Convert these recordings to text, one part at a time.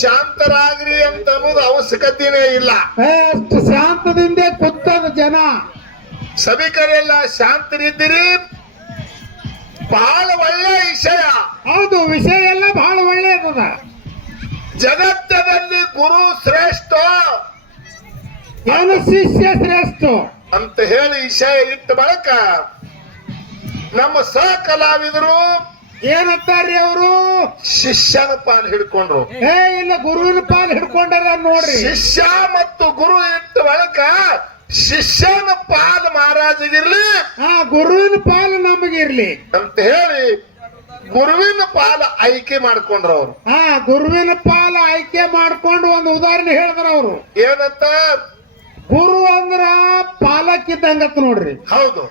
ಶಾಂತರಾಗ್ರಿ ಅಂತ ಅನ್ನೋದು ಅವಶ್ಯಕತೆನೇ ಇಲ್ಲ. ಅಷ್ಟು ಶಾಂತದಿಂದ ಕೂತದ ಜನ. ಸಭಿಕರೆಲ್ಲ ಶಾಂತರಿದ್ದೀರಿ. ಬಹಳ ಒಳ್ಳೆ ವಿಷಯ. ಹೌದು, ವಿಷಯ ಎಲ್ಲ ಬಹಳ ಒಳ್ಳೆಯದ. ಜಗತ್ತದಲ್ಲಿ ಗುರು ಶ್ರೇಷ್ಠ, ಏನು ಶಿಷ್ಯ ಶ್ರೇಷ್ಠ ಅಂತ ಹೇಳಿ ವಿಷಯ ಇಟ್ಟ ಬಳಿಕ ನಮ್ಮ ಸಹಕಲಾವಿದರು ಏನಂತಾರ್ರಿ ಅವರು? ಶಿಷ್ಯನ ಪಾಲ್ ಹಿಡ್ಕೊಂಡ್ರು. ಇಲ್ಲ, ಗುರುವಿನ ಪಾಲ್ ಹಿಡ್ಕೊಂಡಾರ ನೋಡ್ರಿ. ಶಿಷ್ಯ ಮತ್ತು ಗುರು ಇಟ್ಟ ಬಳಿಕ ಶಿಷ್ಯನ ಪಾಲ್ ಮಹಾರಾಜಗಿರ್ಲಿ, ಗುರುವಿನ ಪಾಲು ನಮಗಿರ್ಲಿ ಅಂತ ಹೇಳಿ ಗುರುವಿನ ಪಾಲ ಆಯ್ಕೆ ಮಾಡ್ಕೊಂಡ್ರು ಅವ್ರು. ಗುರುವಿನ ಪಾಲ ಆಯ್ಕೆ ಮಾಡ್ಕೊಂಡು ಒಂದು ಉದಾಹರಣೆ ಹೇಳಿದ್ರ ಅವರು. ಏನಂತ? ಗುರು ಅಂದ್ರ ಪಾಲಕ್ಕಿದ್ದಂಗತ್ತ ನೋಡ್ರಿ. ಹೌದು.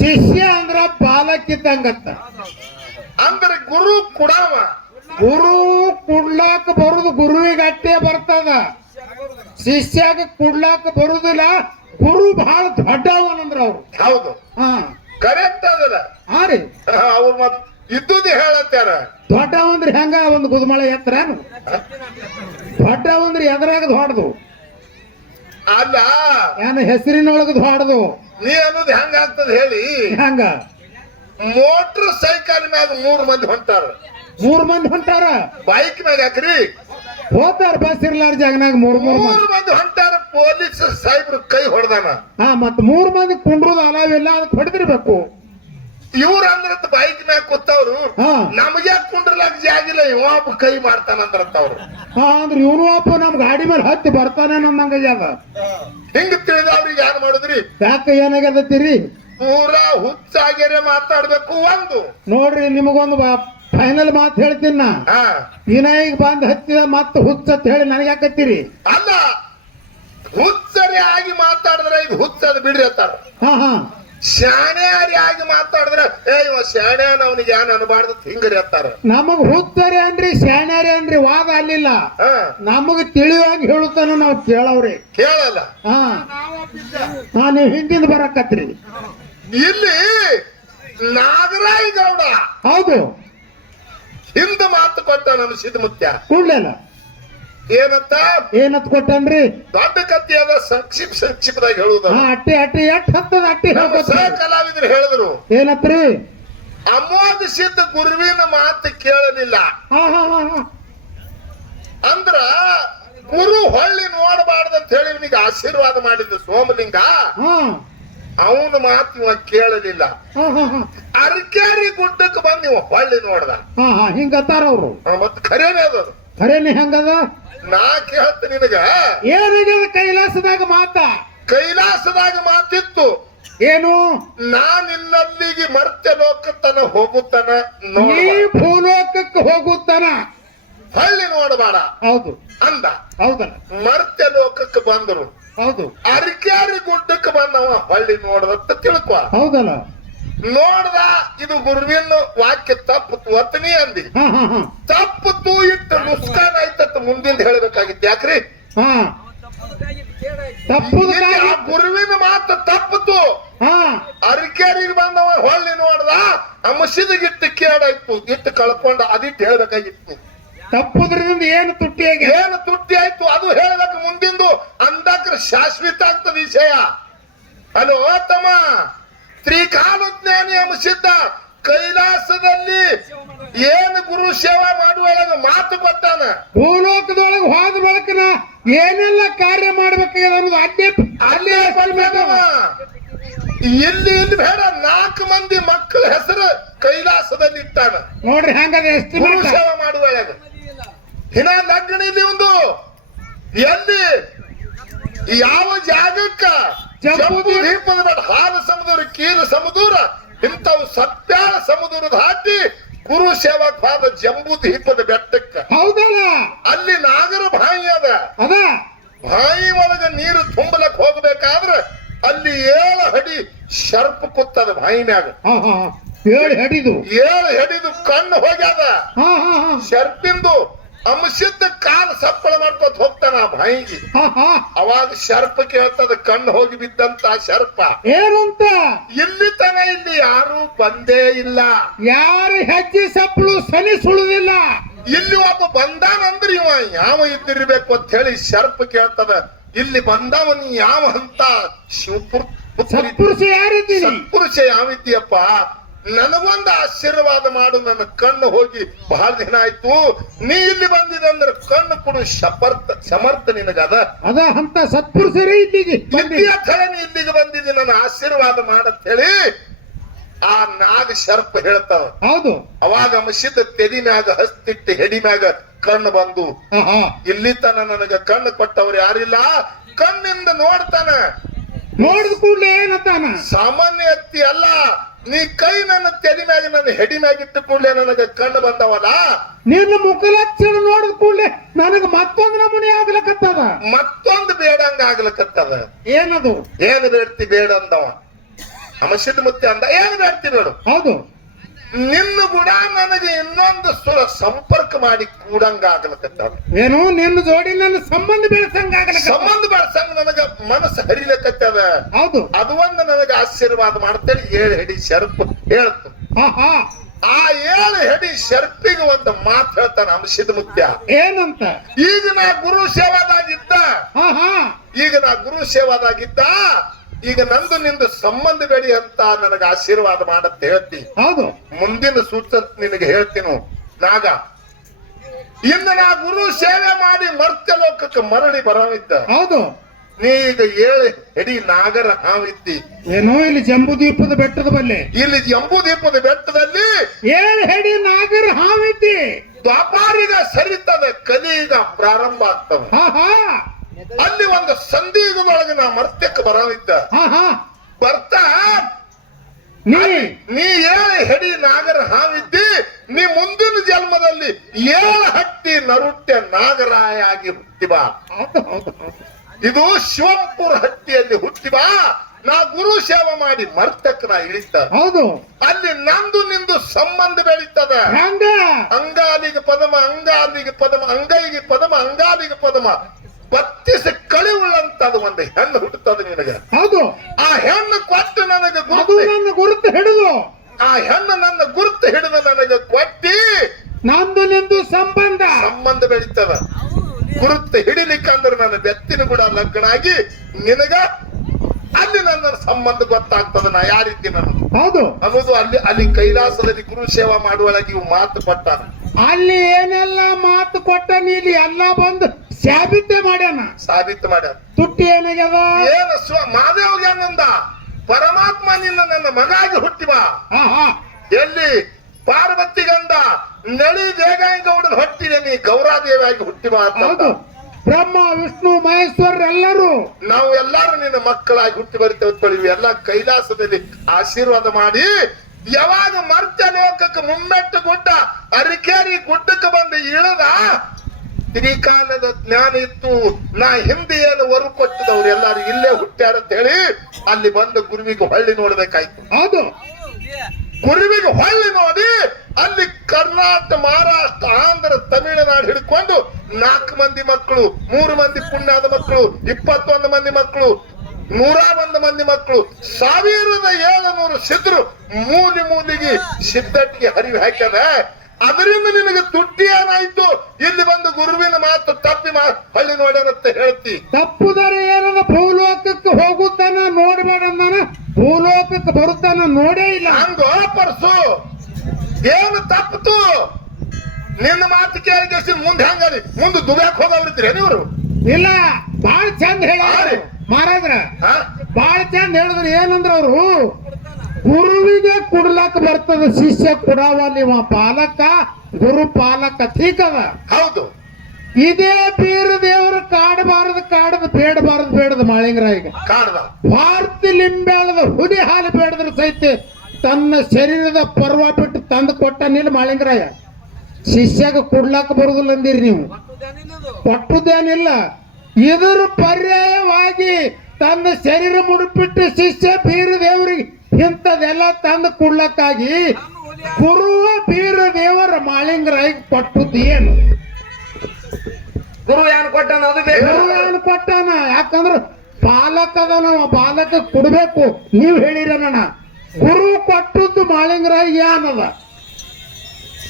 ಶಿಷ್ಯ ಅಂದ್ರ ಪಾಲಕ್ಕಿದ್ದಂಗತ್ತ. ಅಂದ್ರೆ ಗುರು ಕುಡವ. ಗುರು ಕುಡ್ಲಾಕ ಬರುದು ಗುರುವಿಗೆ ಅಟ್ಟೆ ಬರ್ತದ, ಶಿಷ್ಯಾಗ ಕುಡ್ಲಾಕ ಬರುದಿಲ್ಲ. ಗುರು ಬಹಳ ದೊಡ್ಡವನಂದ್ರ ಅವ್ರು. ಹೌದು, ಕರೆಕ್ಟ್ ಅದಲ್ಲ. ರೀ, ಅವ್ರು ಮತ್ ಇದ್ದುದು ಹೇಳತ್ತಾರ. ದೊಡ್ಡವಂದ್ರೆ ಹೆಂಗ ಒಂದು ಗುದುಮಳ ಎತ್ತರ, ದೊಡ್ಡವಂದ್ರೆ ಎದ್ರಾಗ ದೊಡ್ಡದು ಅಲ್ಲ, ಏನ ಹೆಸರಿನೊಳಗ ದೊಡ್ಡದು. ನೀ ಅನ್ನೋದು ಹೆಂಗ ಆಗ್ತದ ಹೇಳಿ? ಹೆಂಗ? ಮೋಟರ್ ಸೈಕಲ್ ಮ್ಯಾಗ 3 ಮಂದಿ ಹೊಂಟಾರ. 3 ಮಂದಿ ಹೊಂಟಾರ. ಬೈಕ್ ಮ್ಯಾಗ ಯಾಕ್ರಿ ಹೋತಾರ? ಬಸ್ ಇರ್ಲಾರ ಜಾಗನಾಗ 3 ಮಂದಿ ಹೊಂಟಾರ. ಪೊಲೀಸ್ ಸಾಹೇಬ್ರು ಕೈ ಹೊಡೆದಾನ. ಮತ್ 3 ಮಂದಿ ಕುಂಡ್ರುದು ಅಲಾವಿಲ್ಲ, ಅದಕ್ಕೆ ಹೊಡೆದಿರ್ಬೇಕು. ಇವ್ರ ಅಂದ್ರ ಬೈಕ್ ಮ್ಯಾಗ ಕೂತವ್ರು, ನಮ್ಗೆ ಕುಂಡ್ರಲಾಗ ಜಾಗಿಲ್ಲ, ಇವ ಕೈ ಮಾಡ್ತಾನಂದ್ರಂತ ಅವ್ರು. ಅಂದ್ರೆ ಇವನು ಅಪ್ಪ ನಮ್ ಗಾಡಿ ಮೇಲೆ ಹತ್ತಿ ಬರ್ತಾನೆ ನಂದಂಗ ಅದ. ಹಿಂಗ ತಿಳಿದ ಅವ್ರಿಗೆ ಏನ್ ಮಾಡುದ್ರಿ? ಯಾಕ ಏನಾಗದತ್ತೀರಿ? ಪೂರಾ ಹುಚ್ಚಾಗ್ಯಾರೆ ಮಾತಾಡ್ಬೇಕು. ಒಂದು ನೋಡ್ರಿ, ನಿಮಗೊಂದು ಫೈನಲ್ ಮಾತು ಹೇಳ್ತೀನಿ ನಾ. ಈಗ ಬಂದ್ ಹತ್ತಿದ ಮತ್ತ ಹುಚ್ಚತ್ ಹೇಳಿ ನನಗೆ ಯಾಕತ್ತೀರಿ? ಅಲ್ಲ, ಹುಚ್ಚರಿ ಆಗಿ ಮಾತಾಡಿದ್ರೆ ಇದು ಹುಚ್ಚದ ಬಿಡ್ರಿ ಅಂತಾರ. ಶಾಣ್ಯಾರಿ ಆಗಿ ಮಾತಾಡಿದ್ರೆ ಇವ ಶಾಣ್ಯಾನ, ಅವನಿಗೆ ಏನ್ ಅನ್ಬಾರ್ದು ಹಿಂಗರಿ ಅಂತಾರ. ನಮಗ್ ಹುಚ್ಚರಿ ಅನ್ರಿ ಶಾಣ್ಯಾರಿ ಅನ್ರಿ ವಾದ ಅಲ್ಲಿಲ್ಲ. ನಮಗ್ ತಿಳಿಯುವಾಗಿ ಹೇಳುತ್ತಾನ, ನಾವು ಕೇಳವ್ರಿ. ಕೇಳಲ್ಲ. ನೀವು ಹಿಂದಿಂದ ಬರಕತ್ರಿ. ಇಲ್ಲಿ ನಾಗರಾಯ ಗೌಡ ಹೌದು ಹಿಂದ ಮಾತು ಕೊಟ್ಟ ನಮ್ಮ ಸಿದ್ಧಮುತ್ಯ. ಕೂಡ್ಲೇನ ಏನತ್ ಕೊಟ್ಟನ್ರಿ? ದೊಡ್ಡ ಕತ್ತಿ ಅದ, ಸಂಕ್ಷಿಪ್ತದಾಗ ಹೇಳುದ. ಅಟ್ಟಿ ಎಟ್ ಹತ್ತದ ಅಟ್ಟಿ ಕಲಾವಿದ್ರು ಹೇಳಿದ್ರು. ಏನತ್ರಿ? ಅಮೋಘ ಸಿದ್ಧ ಗುರುವಿನ ಮಾತು ಕೇಳಲಿಲ್ಲ ಅಂದ್ರ ಗುರು ಹೊಳ್ಳಿ ನೋಡಬಾರ್ದಂತ ಹೇಳಿ ಇವನಿಗೆ ಆಶೀರ್ವಾದ ಮಾಡಿದ್ದು ಸೋಮಲಿಂಗ. ಅವನ ಮಾತು ಇವ ಕೇಳಲಿಲ್ಲ. ಅರ್ಕ್ಯಾರಿ ಗುಡ್ಡಕ್ಕೆ ಬಂದ್ ಇವ ಹೊಳ್ಳಿ ನೋಡ್ದ. ಹಿಂಗತ್ತಾರ ಅವ್ರು. ಮತ್ ಖರೇನೆ ಅದ. ಖರೇನೆ ಹೆಂಗದ? ನಾ ಕೇಳ್ತ ನಿನಗ ಏನಾಗ್ಯದ? ಕೈಲಾಸದಾಗ ಮಾತ. ಕೈಲಾಸದಾಗ ಮಾತಿತ್ತು. ಏನು? ನಾನಿಲ್ಲಲ್ಲಿಗೆ ಮರ್ತ್ಯ ಲೋಕತನ ಹೋಗುತ್ತಾನ, ಭೂಲೋಕಕ್ಕೆ ಹೋಗುತ್ತಾನ, ಹಳ್ಳಿ ನೋಡಬೇಡ ಹೌದು ಅಂದ. ಹೌದಲ್ಲ? ಮರ್ತ್ಯ ಲೋಕಕ್ಕೆ ಬಂದರು. ಹೌದು. ಅರ್ಕ್ಯಾರಿ ಗುಡ್ಡಕ್ಕೆ ಬಂದವ ಹೊಳ್ಳಿ ನೋಡದಂತ ತಿಳ್ಕೊ. ಹೌದಲ್ಲ? ನೋಡ್ದ, ಇದು ಗುರುವಿನ ವಾಕ್ಯ ತಪ್ಪು ವತನಿ ಅಂದಿ. ತಪ್ಪು ಇಟ್ಟು ನುಸ್ಕಾನ್ ಆಯ್ತತ್ ಮುಂದಿಂದ ಹೇಳ್ಬೇಕಾಗಿತ್ತು. ಯಾಕ್ರಿ? ಗುರುವಿನ ಮಾತು ತಪ್ಪತು. ಅರ್ಕ್ಯಾರಿಗೆ ಬಂದವ ಹೊಳ್ಳಿ ನೋಡ್ದ, ಅಮಸಿದಗಿಟ್ಟು ಕೇಳಾಯ್ತು, ಇಟ್ಟು ಕಳ್ಕೊಂಡ, ಅದಿಟ್ಟು ಹೇಳ್ಬೇಕಾಗಿತ್ತು. ತಪ್ಪುದ್ರಿಂದ ಏನು ತುಟ್ಟಿ ಆಯ್ತು ಅದು ಹೇಳ್ಬೇಕು. ಮುಂದಿಂದು ಅಂದಾಕ್ರ ಶಾಶ್ವತ ಆಗ್ತದ ವಿಷಯ. ಅಲೋ ತಮ್ಮ, ತ್ರಿಕಾಲಜ್ಞಾನಿ ಅಂಶಿದ್ದ ಕೈಲಾಸದಲ್ಲಿ ಏನು ಗುರು ಸೇವಾ ಮಾಡುವಾಗ ಮಾತು ಕೊಟ್ಟಾನ. ಭೂಲೋಕದೊಳಗೆ ಹೋದ ಬಳಕನ ಏನೆಲ್ಲ ಕಾರ್ಯ ಮಾಡ್ಬೇಕಾಗ್ಯದ ಅನ್ನೋದು ಅಲ್ಲೇ ಇಲ್ಲಿ ಬೇಡ. 4 ಮಂದಿ ಮಕ್ಕಳ ಹೆಸರು ಕೈಲಾಸದಲ್ಲಿ ಇಟ್ಟಾನ. ನೋಡ್ರಿ ಹೆಂಗದ, ಎಷ್ಟು ಗುರು ಸೇವಾ ಮಾಡುವಾಗ ಹಿನ ಲಗ್ನ ಇಲ್ಲಿ ಒಂದು ಎಲ್ಲಿ ಯಾವ ಜಾಗಕ್ಕ ಜಂಬೂ ದೀಪದ ಬೇಡ. ಹಾಲು ಸಮುದ್ರ, ಕೀಲು ಸಮುದ್ರ, ಇಂಥವು ಸತ್ಯಾಳ ಸಮುದ್ರ ದಾಟಿ ಗುರು ಸೇವಕವಾದ ಜಂಬೂ ದೀಪದ ಬೆಟ್ಟಕ್ಕ. ಹೌದಲ್ಲ? ಅಲ್ಲಿ ನಾಗರ ಬಾಯಿ ಅದ. ಬಾಯಿ ಒಳಗ ನೀರು ತುಂಬಲಕ್ ಹೋಗ್ಬೇಕಾದ್ರೆ ಅಲ್ಲಿ 7 ಅಡಿ ಶರ್ಪ್ ಕೂತದ ಬಾಯಿ ಮ್ಯಾಗ. 7 ಹಿಡಿದು ಕಣ್ಣು ಹೋಗ್ಯಾದ. ಶರ್ಪಿಂದು ಅಂಶದ ಕಾಲ ಸಪ್ಪಳ ಮಾಡ್ಕೊತ ಹೋಗ್ತಾನ ಬಾಯಿಗೆ. ಅವಾಗ ಶರ್ಪ ಕೇಳ್ತದ, ಕಣ್ಣು ಹೋಗಿ ಬಿದ್ದಂತ ಶರ್ಪ ಏನಂತ? ಇಲ್ಲಿ ತನ ಇಲ್ಲಿ ಯಾರು ಬಂದೇ ಇಲ್ಲ, ಯಾರು ಹೆಜ್ಜೆ ಸಪ್ಪಳು ಸನಿ ಸುಳುದಿಲ್ಲ. ಇಲ್ಲಿ ಒಬ್ಬ ಬಂದಾನಂದ್ರ ಇವ ಯಾವ ಇದ್ದಿರ್ಬೇಕು ಅಂತ ಹೇಳಿ ಶರ್ಪ್ ಕೇಳ್ತದ. ಇಲ್ಲಿ ಬಂದವ ನೀ ಯಾವ ಅಂತ ಸತ್ಪುರುಷ ಯಾರಿದ್ದೀರಿ? ಸತ್ಪುರುಷ ಯಾವಿದ್ದೀಯಪ್ಪ? ನನಗೊಂದು ಆಶೀರ್ವಾದ ಮಾಡು, ನನ್ನ ಕಣ್ಣು ಹೋಗಿ ಬಹಳ ದಿನ ಆಯ್ತು. ನೀ ಇಲ್ಲಿ ಬಂದಿದೆ ಅಂದ್ರೆ ಕಣ್ಣು ಕೊಡು ಸಮರ್ಥ ನಿನಗದ ಅದ ಅಂತ ಸತ್ಪುರುಷರೇ ಇಲ್ಲಿಗೆ ನೀ ಇಲ್ಲಿಗೆ ಬಂದಿದ್ದಿ, ನನ್ನ ಆಶೀರ್ವಾದ ಮಾಡಂತ ಹೇಳಿ ಆ ನಾಗ ಶರ್ಪ ಹೇಳ್ತಾವ. ಹೌದು. ಅವಾಗ ಮಸಿದ ತೆದಿ ಮ್ಯಾಗ ಹಸ್ತಿಟ್ಟು ಹೆಡಿ ಮ್ಯಾಗ ಕಣ್ಣು ಬಂದು ಇಲ್ಲಿ ತನ ನನಗ ಕಣ್ಣು ಕೊಟ್ಟವ್ರು ಯಾರಿಲ್ಲ. ಕಣ್ಣಿಂದ ನೋಡ್ತಾನ, ನೋಡಿದ ಕೂಡಲೇ ಏನತ್ತಾನ? ಸಾಮಾನ್ಯ ಅತ್ತಿ ಅಲ್ಲ, ನೀ ಕೈ ನನ್ನ ತೆದಿ ಮ್ಯಾಗ ನನ್ನ ಹೆಡಿ ಮ್ಯಾಗ ಇಟ್ಟ ಕೂಡಲೇ ನನಗ ಕಣ್ಣು ಬಂದವಲ್ಲ. ನಿನ್ನ ಮುಖಲಕ್ಷಣ ನೋಡಿದ ಕೂಡಲೇ ನನಗ ಮತ್ತೊಂದು ನಮೂನೆ ಆಗ್ಲಕತ್ತದ, ಮತ್ತೊಂದು ಬೇಡಂಗ ಆಗ್ಲಕತ್ತದ. ಏನದು? ಏನು ಬೇಡ್ತಿ ಬೇಡ ಅಂದವ ಅಮಸಿದ ಮುತ್ತೆ ಅಂದ. ಏನು ಬೇಡ್ತಿ ಬೇಡು? ಹೌದು. ನಿನ್ನ ಕೂಡ ನನಗೆ ಇನ್ನೊಂದು ಸುರ ಸಂಪರ್ಕ ಮಾಡಿ ಕೂಡಂಗ ಆಗ್ಲಕತ್ತದ. ಏನು? ನಿನ್ನ ಜೋಡಿ ನನ್ನ ಸಂಬಂಧ ಬೆಳೆಸಂಗ ಸಂಬಂಧ ಬೆಳೆಸಂಗ ನನಗ ಮನಸ್ಸು ಹರಿಲಕತ್ತದ. ಹೌದು. ಅದು ಒಂದು ನನಗೆ ಆಶೀರ್ವಾದ ಮಾಡ್ತೇನೆ. 7 ಹೆಡಿ ಶರ್ಪ್ ಹೇಳ್ತು. ಆ 7 ಹೆಡಿ ಶರ್ಪಿಗೆ ಒಂದು ಮಾತು ಹೇಳ್ತಾನ ಅಂಶದ ಮುತ್ಯ. ಏನಂತ? ಈಗ ನಾ ಗುರು ಸೇವಾದಾಗಿದ್ದ, ಈಗ ನಂದು ನಿಂದು ಸಂಬಂಧ ಬೆಳಿ ಅಂತ ನನಗೆ ಆಶೀರ್ವಾದ ಮಾಡಂತ ಹೇಳ್ತಿ. ಹೌದು. ಮುಂದಿನ ಸೂಚನೆ ನಿನಗೆ ಹೇಳ್ತೀನು ನಾಗ. ಇನ್ನು ನಾ ಗುರು ಸೇವೆ ಮಾಡಿ ಮರ್ತ್ಯ ಲೋಕಕ್ಕೆ ಮರಳಿ ಬರವಿದ್ದ. ಹೌದು. ನೀ ಈಗ 7 ಹೆಡಿ ನಾಗರ ಹಾವಿದ್ದಿ. ಏನೋ ಇಲ್ಲಿ ಜಂಬೂದ್ವೀಪದ ಬೆಟ್ಟದ ಬಲ್ಲಿ, ಇಲ್ಲಿ ಜಂಬೂದ್ವೀಪದ ಬೆಟ್ಟದಲ್ಲಿ 7 ಹೆಡಿ ನಾಗರ ಹಾವಿದ್ದಿ. ದ್ವಾಪಾರಿಗ ಸರಿತದ, ಕಲಿಗ ಪ್ರಾರಂಭ ಆಗ್ತವ. ಅಲ್ಲಿ ಒಂದು ಸಂದಿಗದೊಳಗೆ ನಾ ಮರ್ತ್ಯಕ್ಕೆ ಬರವಿದ್ದ. ಬರ್ತಾ ನೀ 7 ಹೆಡಿ ನಾಗರ ಹಾವಿದ್ದಿ. ನೀ ಮುಂದಿನ ಜನ್ಮದಲ್ಲಿ 7 ಹಟ್ಟಿ ನರುಟ್ಯ ನಾಗರಾಯ ಆಗಿ ಹುಟ್ಟಿಬಾ. ಇದು ಶಿವಂಪುರ ಹಟ್ಟಿಯಲ್ಲಿ ಹುಟ್ಟಿಬಾ. ನಾ ಗುರು ಸೇವೆ ಮಾಡಿ ಮರ್ತಕ್ಕ ನಾ ಇಳಿತ. ಹೌದು. ಅಲ್ಲಿ ನಂದು ನಿಂದು ಸಂಬಂಧ ಬೆಳೀತದ. ಅಂಗಾಲಿಗೆ ಪದಮ, ಅಂಗಾಲಿಗೆ ಪದಮ, ಅಂಗೈಗೆ ಪದಮ, ಅಂಗಾಲಿಗೆ ಪದಮ 32 ಕಳಿ ಉಳ್ಳಂತದ ಒಂದು ಹೆಣ್ಣು ಹುಟ್ಟುತ್ತದೆ ನಿನಗೆ. ಹೌದು. ಆ ಹೆಣ್ಣು ಕೊಟ್ಟು ನನಗೆ ಗುರುತು ಹಿಡಿದು, ಆ ಹೆಣ್ಣು ನನ್ನ ಗುರುತು ಹಿಡಿದು ನನಗೆ ಕೊಟ್ಟಿ ನಂದು ನಿಂದು ಸಂಬಂಧ ಬೆಳೀತದ. ಗುರುತು ಹಿಡಿಲಿಕ್ಕಂದ್ರೆ ನನ್ನ ಬೆತ್ತಿನ ಕೂಡ ಲಗ್ನ ಆಗಿ ನಿನಗ ಅಲ್ಲಿ ನನ್ನ ಸಂಬಂಧ ಗೊತ್ತಾಗ್ತದ. ನಾ ಯಾರಿದ್ದೀನಿ ಅನ್ನೋದು. ಹೌದು. ಅನ್ನೋದು ಅಲ್ಲಿ ಕೈಲಾಸದಲ್ಲಿ ಗುರು ಸೇವಾ ಮಾಡುವಳಾಗಿ ಇವು ಮಾತು ಕೊಟ್ಟಾನ. ಅಲ್ಲಿ ಏನೆಲ್ಲ ಮಾತು ಕೊಟ್ಟ ಇಲ್ಲಿ ಎಲ್ಲ ಬಂದು ಸಾಬೀತೆ ಮಾಡ್ಯಾನ. ತುಟ್ಟಿ ಏನಾಗ್ಯದ? ಏನು ಮಾದೇವ್ಗೆ ಏನಂದ? ಪರಮಾತ್ಮ ನಿನ್ನ ನನ್ನ ಮಗಾಗಿ ಹುಟ್ಟಿಬಾ. ಎಲ್ಲಿ ಪಾರ್ವತಿಗಂದ ನಳಿ ದೇಗಾಂಗೌಡನ ಹೊಟ್ಟಿದೆ, ನೀ ಗೌರಾದೇವಿಯಾಗಿ ಹುಟ್ಟಿಬಾ ಅಂತ. ಬ್ರಹ್ಮ ವಿಷ್ಣು ಮಹೇಶ್ವರ ಎಲ್ಲರೂ ನಾವು ಎಲ್ಲಾರು ನಿನ್ನ ಮಕ್ಕಳಾಗಿ ಹುಟ್ಟಿ ಬರ್ತೇವೆ. ಎಲ್ಲ ಕೈಲಾಸದಲ್ಲಿ ಆಶೀರ್ವಾದ ಮಾಡಿ ಯಾವಾಗ ಮರ್ತ್ಯ ಲೋಕಕ್ಕೆ ಮುಮ್ಮೆಟ್ಟು ಗುಡ್ಡ ಅರಿಕೇರಿ ಗುಡ್ಡಕ್ಕೆ ಬಂದು ಇಳದ ತ್ರಿಕಾಲದ ಜ್ಞಾನ ಇತ್ತು. ನಾ ಹಿಂದೆ ಏನು ವರು ಕೊಟ್ಟಿದವ್ರು ಎಲ್ಲಾರು ಇಲ್ಲೇ ಹುಟ್ಟ್ಯಾರ ಅಂತ ಹೇಳಿ ಅಲ್ಲಿ ಬಂದು ಗುರುವಿಗೆ ಹೊಳ್ಳಿ ನೋಡ್ಬೇಕಾಯ್ತು. ಹೌದು. ಗುರುವಿಗೆ ಹೊಳ್ಳಿ ನೋಡಿ ಅಲ್ಲಿ ಕರ್ನಾಟಕ, ಮಹಾರಾಷ್ಟ್ರ, ಆಂಧ್ರ, ತಮಿಳುನಾಡು ಹಿಡ್ಕೊಂಡು 4 ಮಂದಿ ಮಕ್ಕಳು, 3 ಮಂದಿ ಪುಣ್ಯದ ಮಕ್ಕಳು, 21 ಮಂದಿ ಮಕ್ಕಳು, 101 ಮಂದಿ ಮಕ್ಕಳು, 1700 ಸಿದ್ಧರು ಮೂಲಿಗೆ ಸಿದ್ಧಟ್ಟಿಗೆ ಹರಿವು ಹಾಕ್ಯದ. ಅದರಿಂದ ನಿನಗೆ ತುಟ್ಟಿ ಏನಾಯ್ತು? ಇಲ್ಲಿ ಬಂದು ಗುರುವಿನ ಮಾತು ತಪ್ಪಿ ಹಳ್ಳಿ ನೋಡ್ಯಾನಂತ ಹೇಳ್ತಿ. ತಪ್ಪುದರೆ ಏನದ? ಭೂಲೋಕಕ್ಕೆ ಹೋಗುತ್ತಾನ ನೋಡ್ಬೇಡ ಅಂದಾನ, ಭೂಲೋಕಕ್ಕೆ ಬರುತ್ತಾನ ನೋಡೇ ಇಲ್ಲ. ಹಂಗೋ ಪರ್ಸು ಏನು ತಪ್ಪತು? ನಿನ್ನ ಮಾತು ಕೇಳಿ ಮುಂದೆ ಹಂಗಲಿ ಮುಂದೆ ದುಬ್ಯಾಕ್ ಹೋಗವ್ರಿದ್ರಿ ನೀವ್ರು? ಇಲ್ಲ, ಬಾಳ ಚಂದ ಹೇಳಿ ಮಾರಾದ್ರ, ಬಾಳ ಚಂದ ಹೇಳಿದ್ರು. ಏನಂದ್ರ ಅವರು ಗುರುವಿಗೆ ಕುಡ್ಲಕ್ ಬರ್ತದ, ಶಿಷ್ಯ ಕುಡಾವಲ್ಲಿ ಪಾಲಕ, ಗುರು ಪಾಲಕ ಠೀಕದ. ಹೌದು. ಇದೇ ಬೀರ ದೇವರು ಕಾಡಬಾರದು ಬೇಡದ ಮಾಳಿಂಗರಾಯಿಗ ಭಾರತಿ ಲಿಂಬೆಳದ ಹುಲಿ ಹಾಲು ಬೇಡದ್ರ ಸಹಿತ ತನ್ನ ಶರೀರದ ಪರ್ವ ಬಿಟ್ಟು ತಂದು ಕೊಟ್ಟ ನಿಲ್ ಮಾಳಿಂಗರಾಯ. ಶಿಷ್ಯಗ ಕುಡ್ಲಾಕ ಬರುದಿಲ್ಲ ಅಂದಿರಿ ನೀವು, ಕೊಟ್ಟುದೇನಿಲ್ಲ. ಇದರ ಪರ್ಯಾಯವಾಗಿ ತನ್ನ ಶರೀರ ಮುಡುಪಿಟ್ಟು ಶಿಷ್ಯ ಬೀರ ದೇವರಿಗೆ ಇಂಥದೆಲ್ಲ ತಂದು ಕೊಡ್ಲಕ್ಕಾಗಿ ಗುರುವ ಬೀರ ದೇವರ ಮಾಳಿಂಗರಾಯಿಗೆ ಕೊಟ್ಟದ್ದು ಏನು? ಗುರು ಏನ್ ಕೊಟ್ಟಾನ? ಅದು ಏನು ಕೊಟ್ಟಾನ? ಯಾಕಂದ್ರ ಬಾಲಕದ ನಾವು ಬಾಲಕ ಕೊಡ್ಬೇಕು. ನೀವ್ ಹೇಳಿರ ನನ್ನ ಗುರು ಕೊಟ್ಟದ್ದು ಮಾಳಿಂಗರಾಯಿಗೆ ಏನದ?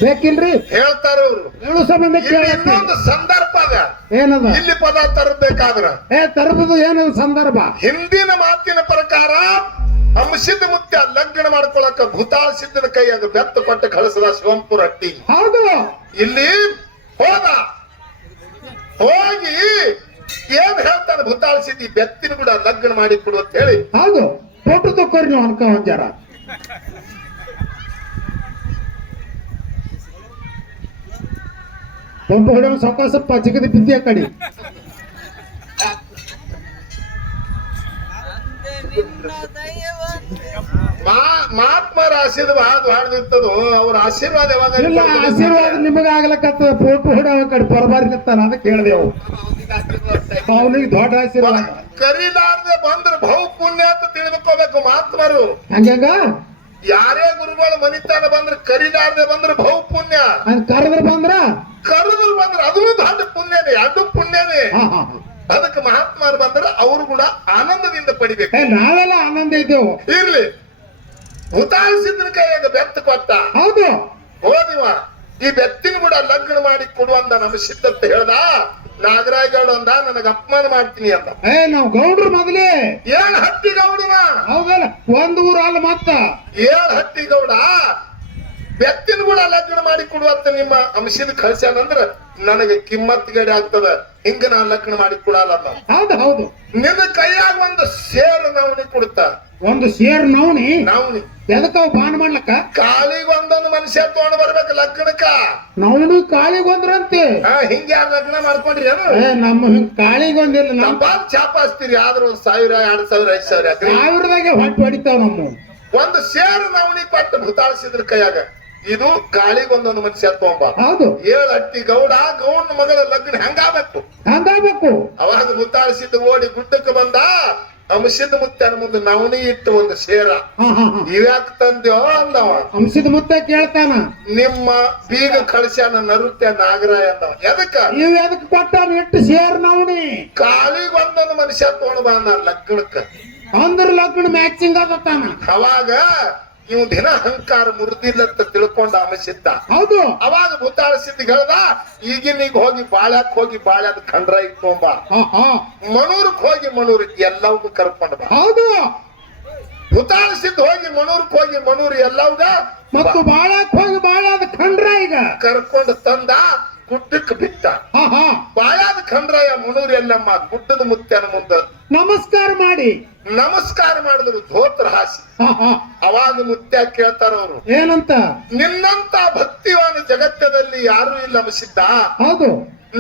ಬೇಕಿಲ್ರಿ ಹೇಳ್ತಾರ ಅವ್ರು. ಹೇಳು ಸಂಬಂಧ ಇಲ್ಲಿ ಕೇಳಕ್ಕೆ ಇನ್ನೊಂದು ಸಂದರ್ಭ ಅದ, ಏನದ ಇಲ್ಲಿ ಪದ ತರಬೇಕಾದ್ರ ತರಬಹುದು ಏನದು ಸಂದರ್ಭ ಹಿಂದಿನ ಮಾತಿನ ಪ್ರಕಾರ ಅಂಶದ ಮುತ್ಯ ಲಗ್ನ ಮಾಡ್ಕೊಳಕ ಭೂತಾಳ ಸಿದ್ಧನ ಕೈಯಾಗ ಬೆತ್ತ ಕೊಟ್ಟ ಕಳಿಸದ ಶಿವಂಪುರ ಹಟ್ಟಿ. ಹೌದು ಇಲ್ಲಿ ಹೋದ, ಹೋಗಿ ಏನ್ ಹೇಳ್ತಾನೆ ಭೂತಾಳ ಸಿದ್ಧಿ ಬೆತ್ತಿನ ಕೂಡ ಲಗ್ನ ಮಾಡಿ ಕೊಡು ಅಂತ ಹೇಳಿ. ಹೌದು ಫೋಟೋ ತಕ್ಕೋರಿ ನೀವು ಅನ್ಕ ಒಂಜಾರ ಪಂಪ ಹೊಡೆಯೋ ಸೊಕ್ಕ ಚಿಕ್ಕದ ಬಿದ್ದಿ ಆ ಕಡೆ ಮಹಾತ್ಮರ ಆಶೀರ್ವಾದ ಹಾಡ್ದಿರ್ತದೋ ಅವ್ರ ಆಶೀರ್ವಾದ ಯಾವಾಗ ಇಲ್ಲ ಆಶೀರ್ವಾದ ನಿಮಗ ಆಗ್ಲಕತ್ತ ಫೋಟೋ ಹೊಡೆಯೋ ಕಡೆ ಬರಬಾರ್ದಿತ್ತಾನ ಅದಕ್ಕೆ ಕೇಳಿದೆವು ಅವನಿಗೆ ದೊಡ್ಡ ಆಶೀರ್ವಾದ ಕರಿಲಾರ್ದೆ ಬಂದ್ರ ಬಹು ಪುಣ್ಯ ಅಂತ ತಿಳಿದುಕೋಬೇಕು ಮಹಾತ್ಮರು. ಹಂಗ ಯಾರೇ ಗುರುಗಳು ಮನಿತಾನ ಬಂದ್ರ ಕರಿಲಾರ್ದೆ ಬಂದ್ರ ಬಹು ಪುಣ್ಯ, ಕರೆದ್ರ ಬಂದ್ರ ಕರೆದ್ರು ಬಂದ್ರ ಅದೂ ದೊಡ್ಡ ಪುಣ್ಯನೇ, ಎರಡು ಪುಣ್ಯನೇ. ಅದಕ್ಕೆ ಮಹಾತ್ಮರು ಬಂದ್ರೆ ಅವರು ಕೂಡ ಆನಂದದಿಂದ ಪಡಿಬೇಕು. ನಾವೆಲ್ಲ ಆನಂದ ಇದ್ದೇವು. ಇರ್ಲಿ, ಹುತಾಳಿಸಿದ್ರ ಕೈಯಾಗ ಬೆತ್ತ ಕೊಟ್ಟ. ಹೌದು ಹೋದಿವ ಈ ಬೆತ್ತಿನ ಕೂಡ ಲಗ್ನ ಮಾಡಿ ಕೊಡುವಂದ ನಮ್ಮ ಸಿದ್ಧತೆ ಹೇಳ್ದ. ನಾಗರಾಜಗೌಡ ಅಂದ ನನಗ ಅಪಮಾನ ಮಾಡ್ತೀನಿ ಅಂದ. ನಾವ್ ಗೌಡ್ರು ಮೊದಲೇ ಏಳ್ ಹಟ್ಟಿ ಗೌಡನ. ಹೌದಲ್ಲ, ಒಂದ್ ಊರ ಅಲ್ಲ ಮತ್ತ ಏಳ್ ಹಟ್ಟಿ ಗೌಡ ಬೆತ್ತಿನ ಕೂಡ ಲಗ್ನ ಮಾಡಿ ಕೊಡುವಂತ ನಿಮ್ಮ ಅಂಶದ ಕಳ್ಸ್ಯಾನಂದ್ರ ನನಗೆ ಕಿಮ್ಮತ್ ಗಡಿ ಆಗ್ತದ. ಹಿಂಗ ನಾ ಲಗ್ನ ಮಾಡಿ ಕೊಡಲ್ಲ. ಹೌದು ಹೌದು, ನಿನ್ನ ಕೈಯಾಗ ಒಂದು ಸೇರು ನವಣಿ ಕೊಡುತ್ತ. ಒಂದು ಸೇರ್ ನವಣಿ ನವಣಿ ಎದಕ್ಕ ಬಾನ್ ಮಾಡ್ಲಕ್ಕ? ಕಾಳಿಗೆ ಒಂದೊಂದು ಮನುಷ್ಯ ತಗೊಂಡ್ ಬರ್ಬೇಕು ಲಗ್ನಕ್ಕ. ನವಣಿ ಕಾಳಿಗೊಂದ್ರಂತೆ. ಹಿಂಗ ಯಾರು ಲಗ್ನ ಮಾಡ್ಕೊಂಡ್ರಿ ಏನು? ನಮ್ಮ ಕಾಳಿಗೊಂದಿಲ್ಲ. ನಮ್ಮ ಚಾಪ ಹಚ್ತೀರಿ ಆದ್ರ 1000 2000 5000 ಸಾವಿರದಾಗೆ ಹೊಟ್ಟು ಹೊಡಿತಾವ. ನಮ್ಮ ಒಂದು ಸೇರು ನವಣಿ ಕೊಟ್ಟು ಭೂತಾಳಿಸಿದ್ರ ಕೈಯಾಗ ಇದು ಕಾಳಿಗೊಂದೊಂದು ಮನುಷ್ಯ ತಗೊಂಬ. ಹೌದು, 7 ಹಟ್ಟಿ ಗೌಡ ಗೌಡ ಮಗಳ ಲಗ್ನ ಹೆಂಗಾಗಬೇಕು ಹಂಗಾಗಬೇಕು. ಅವಾಗ ಭೂತಾಳಿಸಿದ ಓಡಿ ಗುಡ್ಡಕ್ಕೆ ಬಂದ. ಅಂಶದ ಮುತ್ತನ ಮುಂದೆ ನವಣಿ ಇಟ್ಟು ಒಂದು ಸೇರ ಇವ್ಯಾಕ ತಂದ್ಯೋ ಅಂದವ. ಅಂಶದ ಮುತ್ತ ಕೇಳ್ತಾನ, ನಿಮ್ಮ ಬೀಗ ಕಳಿಸ್ಯಾನ ನರುತ್ಯ ನಾಗರಾಯ ಅಂದವ. ಎದಕ್ಕ ಇವ್ ಎದಕ್ ಕೊಟ್ಟಾನ ಇಟ್ಟು ಸೇರ್ ನವಣಿ? ಕಾಳಿಗೆ ಒಂದೊಂದು ಮನುಷ್ಯ ತಗೊಂಡ್ ಬಂದ ಲಗ್ನಕ್ಕ. ಅಂದ್ರ ಲಗ್ನ ಮ್ಯಾಚಿಂಗ್ ಆಗತ್ತಾನ. ಅವಾಗ ಇವ್ ದಿನ ಅಹಂಕಾರ ಮುರಿದಿಲ್ಲ ಅಂತ ತಿಳ್ಕೊಂಡ ಅಂಶಿದ್ದ. ಹೌದು, ಅವಾಗ ಭೂತಾಳಿಸಿದ್ದ ಹೇಳ್ದ ಈಗಿನೀಗ ಹೋಗಿ ಬಾಳ್ಯಾಕ್ ಹೋಗಿ ಬಾಳ್ಯಾದ ಖಂಡ್ರ ಇಟ್ಕೊಂಬ. ಮಣೂರ್ಕ್ ಹೋಗಿ ಮಣೂರಿಗೆ ಎಲ್ಲವೂ ಕರ್ಕೊಂಡ ಬಾ. ಹೌದು, ಭೂತಾಳಿಸಿದ್ದ ಹೋಗಿ ಮಣೂರ್ಕ್ ಹೋಗಿ ಮಣೂರ್ ಎಲ್ಲವಗ ಮತ್ತು ಬಾಳಕ್ ಹೋಗಿ ಬಾಳಾದ ಖಂಡ್ರ ಈಗ ಕರ್ಕೊಂಡು ತಂದ. ಗುಡ್ಡಕ್ಕೆ ಬಿಟ್ಟ. ಬಾಳ್ಯಾದ ಖಂಡ್ರಾಯ ಮಣೂರ್ ಎಲ್ಲಮ್ಮ ಗುಡ್ಡದ ಮುತ್ಯನ ಮುಂದ ನಮಸ್ಕಾರ ಮಾಡಿ ನಮಸ್ಕಾರ ಮಾಡಿದ್ರು ಧೋತ್ರ ಹಾಸಿ. ಅವಾಗ ಮುತ್ಯ ಕೇಳ್ತಾರ ಅವರು ಏನಂತ? ನಿನ್ನಂತ ಭಕ್ತಿವಾನ ಜಗತ್ತದಲ್ಲಿ ಯಾರು ಇಲ್ಲ ಅಂಬಿಸಿದ್ದ. ಹೌದು,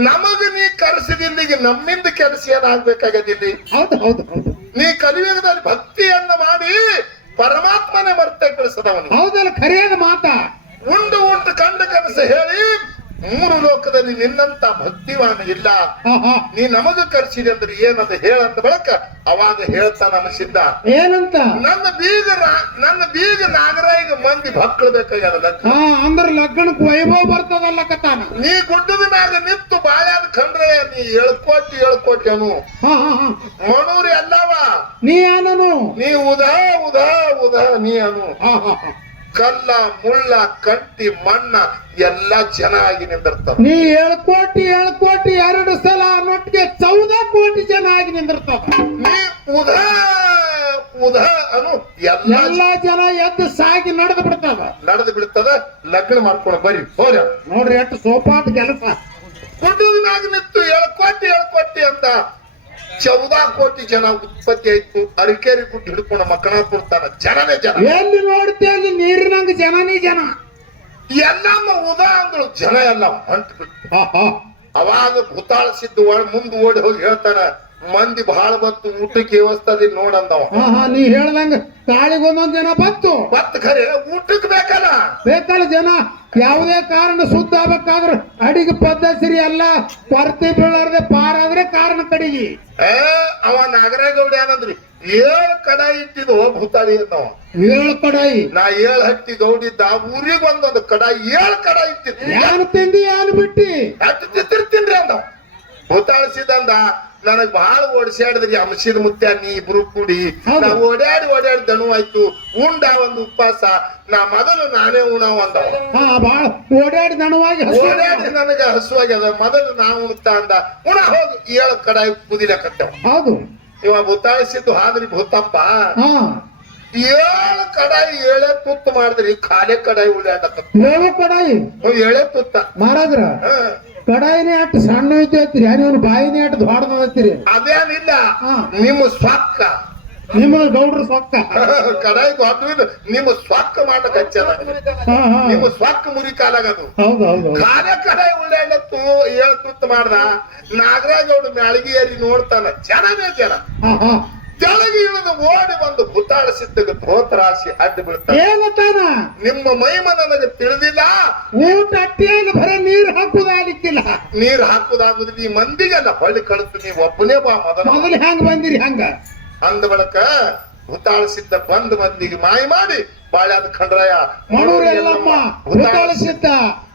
ನಮಗ ನೀ ಕರೆಸಿದಿಲ್ಲಿಗೆ ನಮ್ಮಿಂದ ಕೆಲಸ ಏನಾಗ್ಬೇಕಾಗದಿಲ್ಲಿ. ಹೌದು ಹೌದು ಹೌದು, ನೀ ಕಲಿಯುಗದಲ್ಲಿ ಭಕ್ತಿಯನ್ನ ಮಾಡಿ ಪರಮಾತ್ಮನೇ ಮರ್ತೆ ಕಳಿಸದವನು. ಹೌದಲ್ಲ, ಖರಿಯಾದ ಮಾತ. ಉಂಡು ಕಂಡ ಕನಸ ಹೇಳಿ 3 ಲೋಕದಲ್ಲಿ ನಿನ್ನಂತ ಭಕ್ತಿವಾನ ಇಲ್ಲ. ನೀ ನಮಗ ಕರ್ಸಿದೆ ಅಂದ್ರೆ ಏನಂತ ಹೇಳಂತ ಬಳಕ ಅವಾಗ ಹೇಳ್ತಾನ ಅನಿಸಿದ್ದ. ಏನಂತ? ನನ್ನ ಬೀಗ ನಾಗರಾಯಿಗೆ ಮಂದಿ ಭಕ್ಳು ಬೇಕಾಗ್ಯದ. ಅಂದ್ರ ಲಗ್ನಕ್ ವೈಭವ ಬರ್ತದಲ್ಲ ಕತಾನ. ನೀ ಗುಡ್ಡದ ಮ್ಯಾಗ ನಿಂತು ಬಾಳ್ಯಾದ ಖಂಡ್ರಯ್ಯ ನೀ ಹೇಳ್ಕೊಟ್ಟಿ ಅನು. ಮಣೂರಿ ಅಲ್ಲವ ನೀ ಏನನು? ನೀ ಉದಾ ಉದಾ ಉದಾ ನೀ ಅನು. ಕಲ್ಲ ಮುಳ್ಳ ಕಂಟಿ ಮಣ್ಣ ಎಲ್ಲಾ ಜನ ಆಗಿ ನಿಂದಿರ್ತಾವ. ನೀ 7 ಕೋಟಿ 2 ಸಲ ಅನ್ನೊಟ್ಟಿಗೆ 14 ಕೋಟಿ ಜನ ಆಗಿ ನಿಂದಿರ್ತಾವ. ನೀ ಉದಾ ಉದಾ ಅನು ಎಲ್ಲಾ ಜನ ಎದ್ದು ಸಾಗಿ ನಡೆದು ಬಿಡ್ತದ. ಲಗ್ನ ಮಾಡ್ಕೊಂಡು ಬರ್ರಿ ಹೋರ ನೋಡ್ರಿ ಎಷ್ಟು ಸೋಪಾದ ಕೆಲಸ. ಗುಡ್ಡದ ಮ್ಯಾಗ ನಿಂತು 7 ಕೋಟಿ ಅಂತ 14 ಕೋಟಿ ಜನ ಉತ್ಪತ್ತಿ ಆಯ್ತು. ಅರಿಕೇರಿ ಗುಡ್ಡ ಹಿಡ್ಕೊಂಡು ಮಕ್ಕಳ ಕೊಡ್ತಾನ. ಜನನೇ ಜನ. ಎಲ್ಲಿ ನೋಡ್ತೇ ಅಲ್ಲಿ ನೀರಿನಂಗ ಜನನೇ ಜನ. ಎಲ್ಲಮ್ಮ ಉದಾ ಅಂದ್ರು ಜನ ಎಲ್ಲ ಹೊಂಟು ಬಿಟ್ಟು. ಅವಾಗ ಭೂತಾಳಿಸಿದ್ದು ಮುಂದೆ ಓಡಿ ಹೋಗಿ ಹೇಳ್ತಾನ ಮಂದಿ ಬಹಳ ಬತ್ತು ಊಟಕ್ಕೆ ವ್ಯವಸ್ಥೆ ನೋಡಂದವ. ನೀ ಹೇಳ್ದಂಗ ಕಾಳಿಗೊಂದೊಂದ್ ಜನ ಬತ್ತು ಖರೆ ಊಟಕ್ಕೆ ಬೇಕಲ್ಲ ಜನ. ಯಾವುದೇ ಕಾರಣ ಶುದ್ಧ ಆಗ್ಬೇಕಾದ್ರ ಅಡಿಗೆ ಪದ್ಧತಿ ಎಲ್ಲ ಕೊರತೆ ಬೀಳಾರ್ದೆ ಪಾರಾದ್ರೆ ಕಾರಣ ಕಡಿಗಿ. ಅವ ನಾಗರಾಗೌಡ ಏನಂದ್ರಿ 7 ಕಡಾಯಿ ಇಟ್ಟಿದ್ದು ಭೂತಾಳಿ ಅಂದವ. 7 ಕಡಾಯಿ? ನಾ 7 ಹಟ್ಟಿ ಗೌಡಿದ್ದ ಊರಿಗೆ ಒಂದೊಂದು ಕಡಾಯಿ 7 ಕಡಾಯಿ ಇಟ್ಟಿದ್ದು. ಯಾರು ತಿಂದಿ ಯಾರು ಬಿಟ್ಟಿ ಹಟ್ಟು ತಿಂದ್ರಿ ಅಂದವ. ಭೂತಾಳಿಸಿದಂದ ನನಗ್ ಬಹಳ ಓಡಿಸ್ಯಾಡಿದ್ರಿ ಅಂಶದ ಮುತ್ಯ ನೀ ಇಬ್ರು ಕೂಡಿ ಹೌದು. ನಾ ಓಡಾಡಿ ದಣು ಆಯ್ತು ಉಂಡ ಒಂದು ಉಪವಾಸ ನಾ ಮೊದಲು ನಾನೇ ಉಣಾವ್ ಅಂದವ ಹಾ ಬಾಳ ಓಡಾಡಿ ದಣವಾಗಿ ಹಸು ಓಡಾಡಿ ನನಗ ಹಸುವಾಗ್ಯದ ಮೊದಲು ನಾ ಉಣ್ತಾ ಅಂದ ಉಣ ಹೋಗಿ 7 ಕಡಾಯಿ ಕುದಿಲಕತ್ತವ ಹೌದು ಇವ ಭೂತಾಳಿಸಿದ್ದು ಹಾದ್ರಿ ಭೂತಪ್ಪ ಹಾ 7 ಕಡಾಯಿ 7 ತುತ್ತು ಮಾಡಿದ್ರಿ ಖಾಲಿ ಕಡಾಯಿ ಉಳ್ಳಾಡಕತ್ತ ಏಳು ಕಡಾಯಿ 7 ತುತ್ತ ಮಹಾರಾಜ್ರ ಹ. ಕಡಾಯಿನೇ ಅಟ್ ಸಣ್ಣ ಐತಿ ನೀವು ಬಾಯಿನೇ ಅಟ್ ದೊಡ್ಡದತ್ತೀರಿ ಅದೇನಿಲ್ಲ ಹಾ. ನಿಮ್ಮ ಸ್ವಕ್ಕ ನಿಮ್ಮ ಗೌಡ್ರ ಸೊಕ್ಕ ಕಡಾಯಿ ದೊಡ್ಡ ನಿಮ್ಮ ಸ್ವಕ್ಕ ಮಾಡಕ್ ಹಚ್ಚದ ಹಾ ಹಾ ನಿಮ್ಮ ಸ್ವಕ್ಕ ಮುರಿ ಕಾಲಾಗದು ಹೌದು ಹೌದು ಖಾಲಿ ಕಡಾಯಿ ಉಳ್ಳಾಡತ್ತು 7 ತುತ್ತು ಮಾಡ್ದ ನಾಗರಾಜ್ ಮ್ಯಾಳಗಿ ಏರಿ ನೋಡ್ತಾನ ಜನನೇ ಜನ ಹಾ ಹಾ ಕೆಳಗೆ ಇಳಿದು ಓಡಿ ಬಂದು ಭೂತಾಳಿಸಿದ್ದಾಗ ಧೋತರಾಶಿ ಅಡ್ಡ ಬೀಳ್ತಾನೆ ಏನತ್ತಾನ ನಿಮ್ಮ ಮಹಿಮ ನನಗೆ ತಿಳಿದಿಲ್ಲ ಊಟ ಅಟ್ಟಿಯಲ್ಲಿ ಬರೀ ನೀರ್ ಹಾಕುದಾಲಿಕ್ಕಿಲ್ಲ ನೀರ್ ಹಾಕುದಾಗುದು ಈ ಮಂದಿಗೆಲ್ಲ ಹೊಳ್ಳಿ ಕಳಿತು ನೀವ್ ಒಬ್ಬನೇ ಬಾ ಮೊದಲ ಮೊದಲು ಹೆಂಗ್ ಬಂದಿರಿ ಹಂಗ ಅಂದ ಬಳಕ ಭೂತಾಳಿಸಿದ್ದ ಬಂದ್ ಮಂದಿಗೆ ಮಾಯ ಮಾಡಿ ಬಾಳ್ಯಾದ ಖಂಡ್ರಯ್ಯ ಮಣೂರು ಎಲ್ಲಮ್ಮ ಭೂತಾಳಿಸಿದ್ದ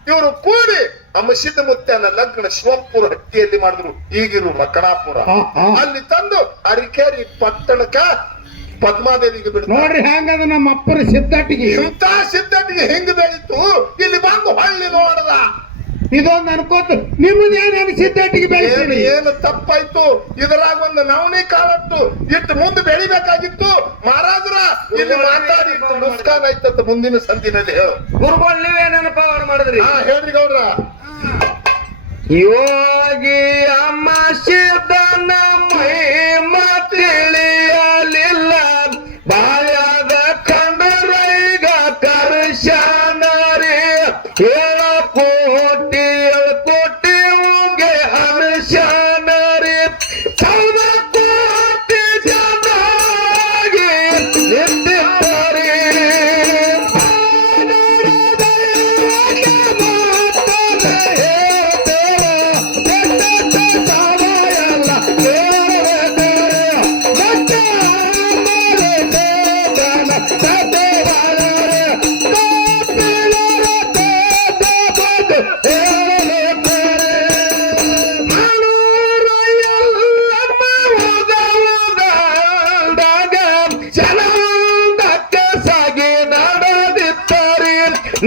ಇವರು ಕೂಡಿ ಅಮಸಿದ್ದ ಮುತ್ಯನ ಲಗ್ನ ಶಿವಪುರ ಹಟ್ಟಿಯಲ್ಲಿ ಮಾಡಿದ್ರು ಈಗಿರು ಮಕ್ಕಣಾಪುರ ಹಾ, ಹಾ. ಅಲ್ಲಿ ತಂದು ಅರಿಕೇರಿ ಪಟ್ಟಣಕ್ಕ ಪದ್ಮಾದೇವಿಗೆ ಬಿಡ್ತಾರೆ ನೋಡ್ರಿ ಹೆಂಗದ ನಮ್ಮ ಅಪ್ಪರ ಸಿದ್ಧಟ್ಟಿಗೆ ಇಂಥ ಸಿದ್ಧಟಿಗೆ ಹೆಂಗ್ ಬೆಳೀತು ಇಲ್ಲಿ ಬಂದು ಹಳ್ಳಿ ನೋಡದ ಇದೊಂದು ಅನ್ಕೋತ ನಿಮ್ಮದೇನೇನು ಸಿದ್ಧಟ್ಟಿಗೆ ಏನು ಬೆಳೆಸ್ತೀರಿ ಏನು ತಪ್ಪಾಯ್ತು ಇದರಾಗ ಒಂದು ನವಣಿ ಕಾಳಟ್ಟು ಇಟ್ಟು ಮುಂದೆ ಬೆಳಿಬೇಕಾಗಿತ್ತು ಮಹಾರಾಜರ ಇಲ್ಲಿ ಮಾತಾಡಿ ಇಟ್ಟು ನುಸ್ಕಾನ್ ಆಯ್ತಂತ ಮುಂದಿನ ಸಂದಿನಲ್ಲಿ ಹೇಳು ಗುರುಗಳು ನೀವೇನೇನಪ್ಪ ಅವ್ರು ಮಾಡಿದ್ರಿ ಹಾ ಹೇಳ್ರಿ ಗೌಡ್ರ ಯೋಗಿ ಅಮ್ಮ ಸಿದ್ಧನ ಮಹಿಮ ತಿಳಿಯಲಿಲ್ಲ ಬಾಯಾದ ಕಂಡರೈಗ ಕರ್ಶನರಿ 7 ಕೋಟಿ ಉಂಗೆ ಅನುಶನರಿ 14 ಕೋಟಿ ಜನಾಗಿ ನಿಂತಿದ್ದಾರೆ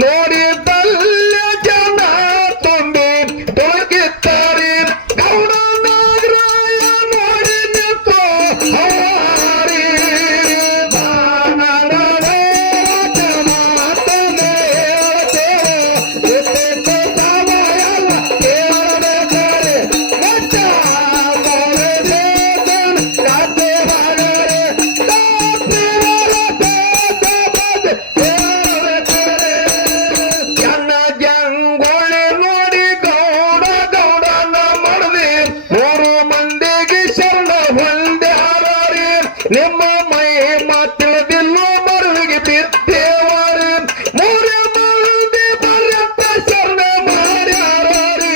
ನೋಡಿದಲ್ಲ ಜನ ತುಂಬಿ ತೊಳಗಿದ್ದಾರೆ ಗೌಡ ನಾಗರಾಯ ನೋಡಿ ನಿಂತು ಹವಾರಿ ಜನ ಜಂಗೊಳ್ಳಿ ನೋಡಿ ಗೌಡ ಗೌಡನ ಮಡದಿ 3 ಮಂದಿಗೆ ಶರಣ ಹೊಂದ್ಯಾರಿ ನಿಮ್ಮ ಮೈ ಮಾತಿಳದಿಲ್ಲ ಮರುವಿಗೆ ಬಿದ್ದೇವಾರಿ 3 ಮಂದಿ ಬರತ್ತ ಶರಣ ಮಾಡ್ಯಾರಿ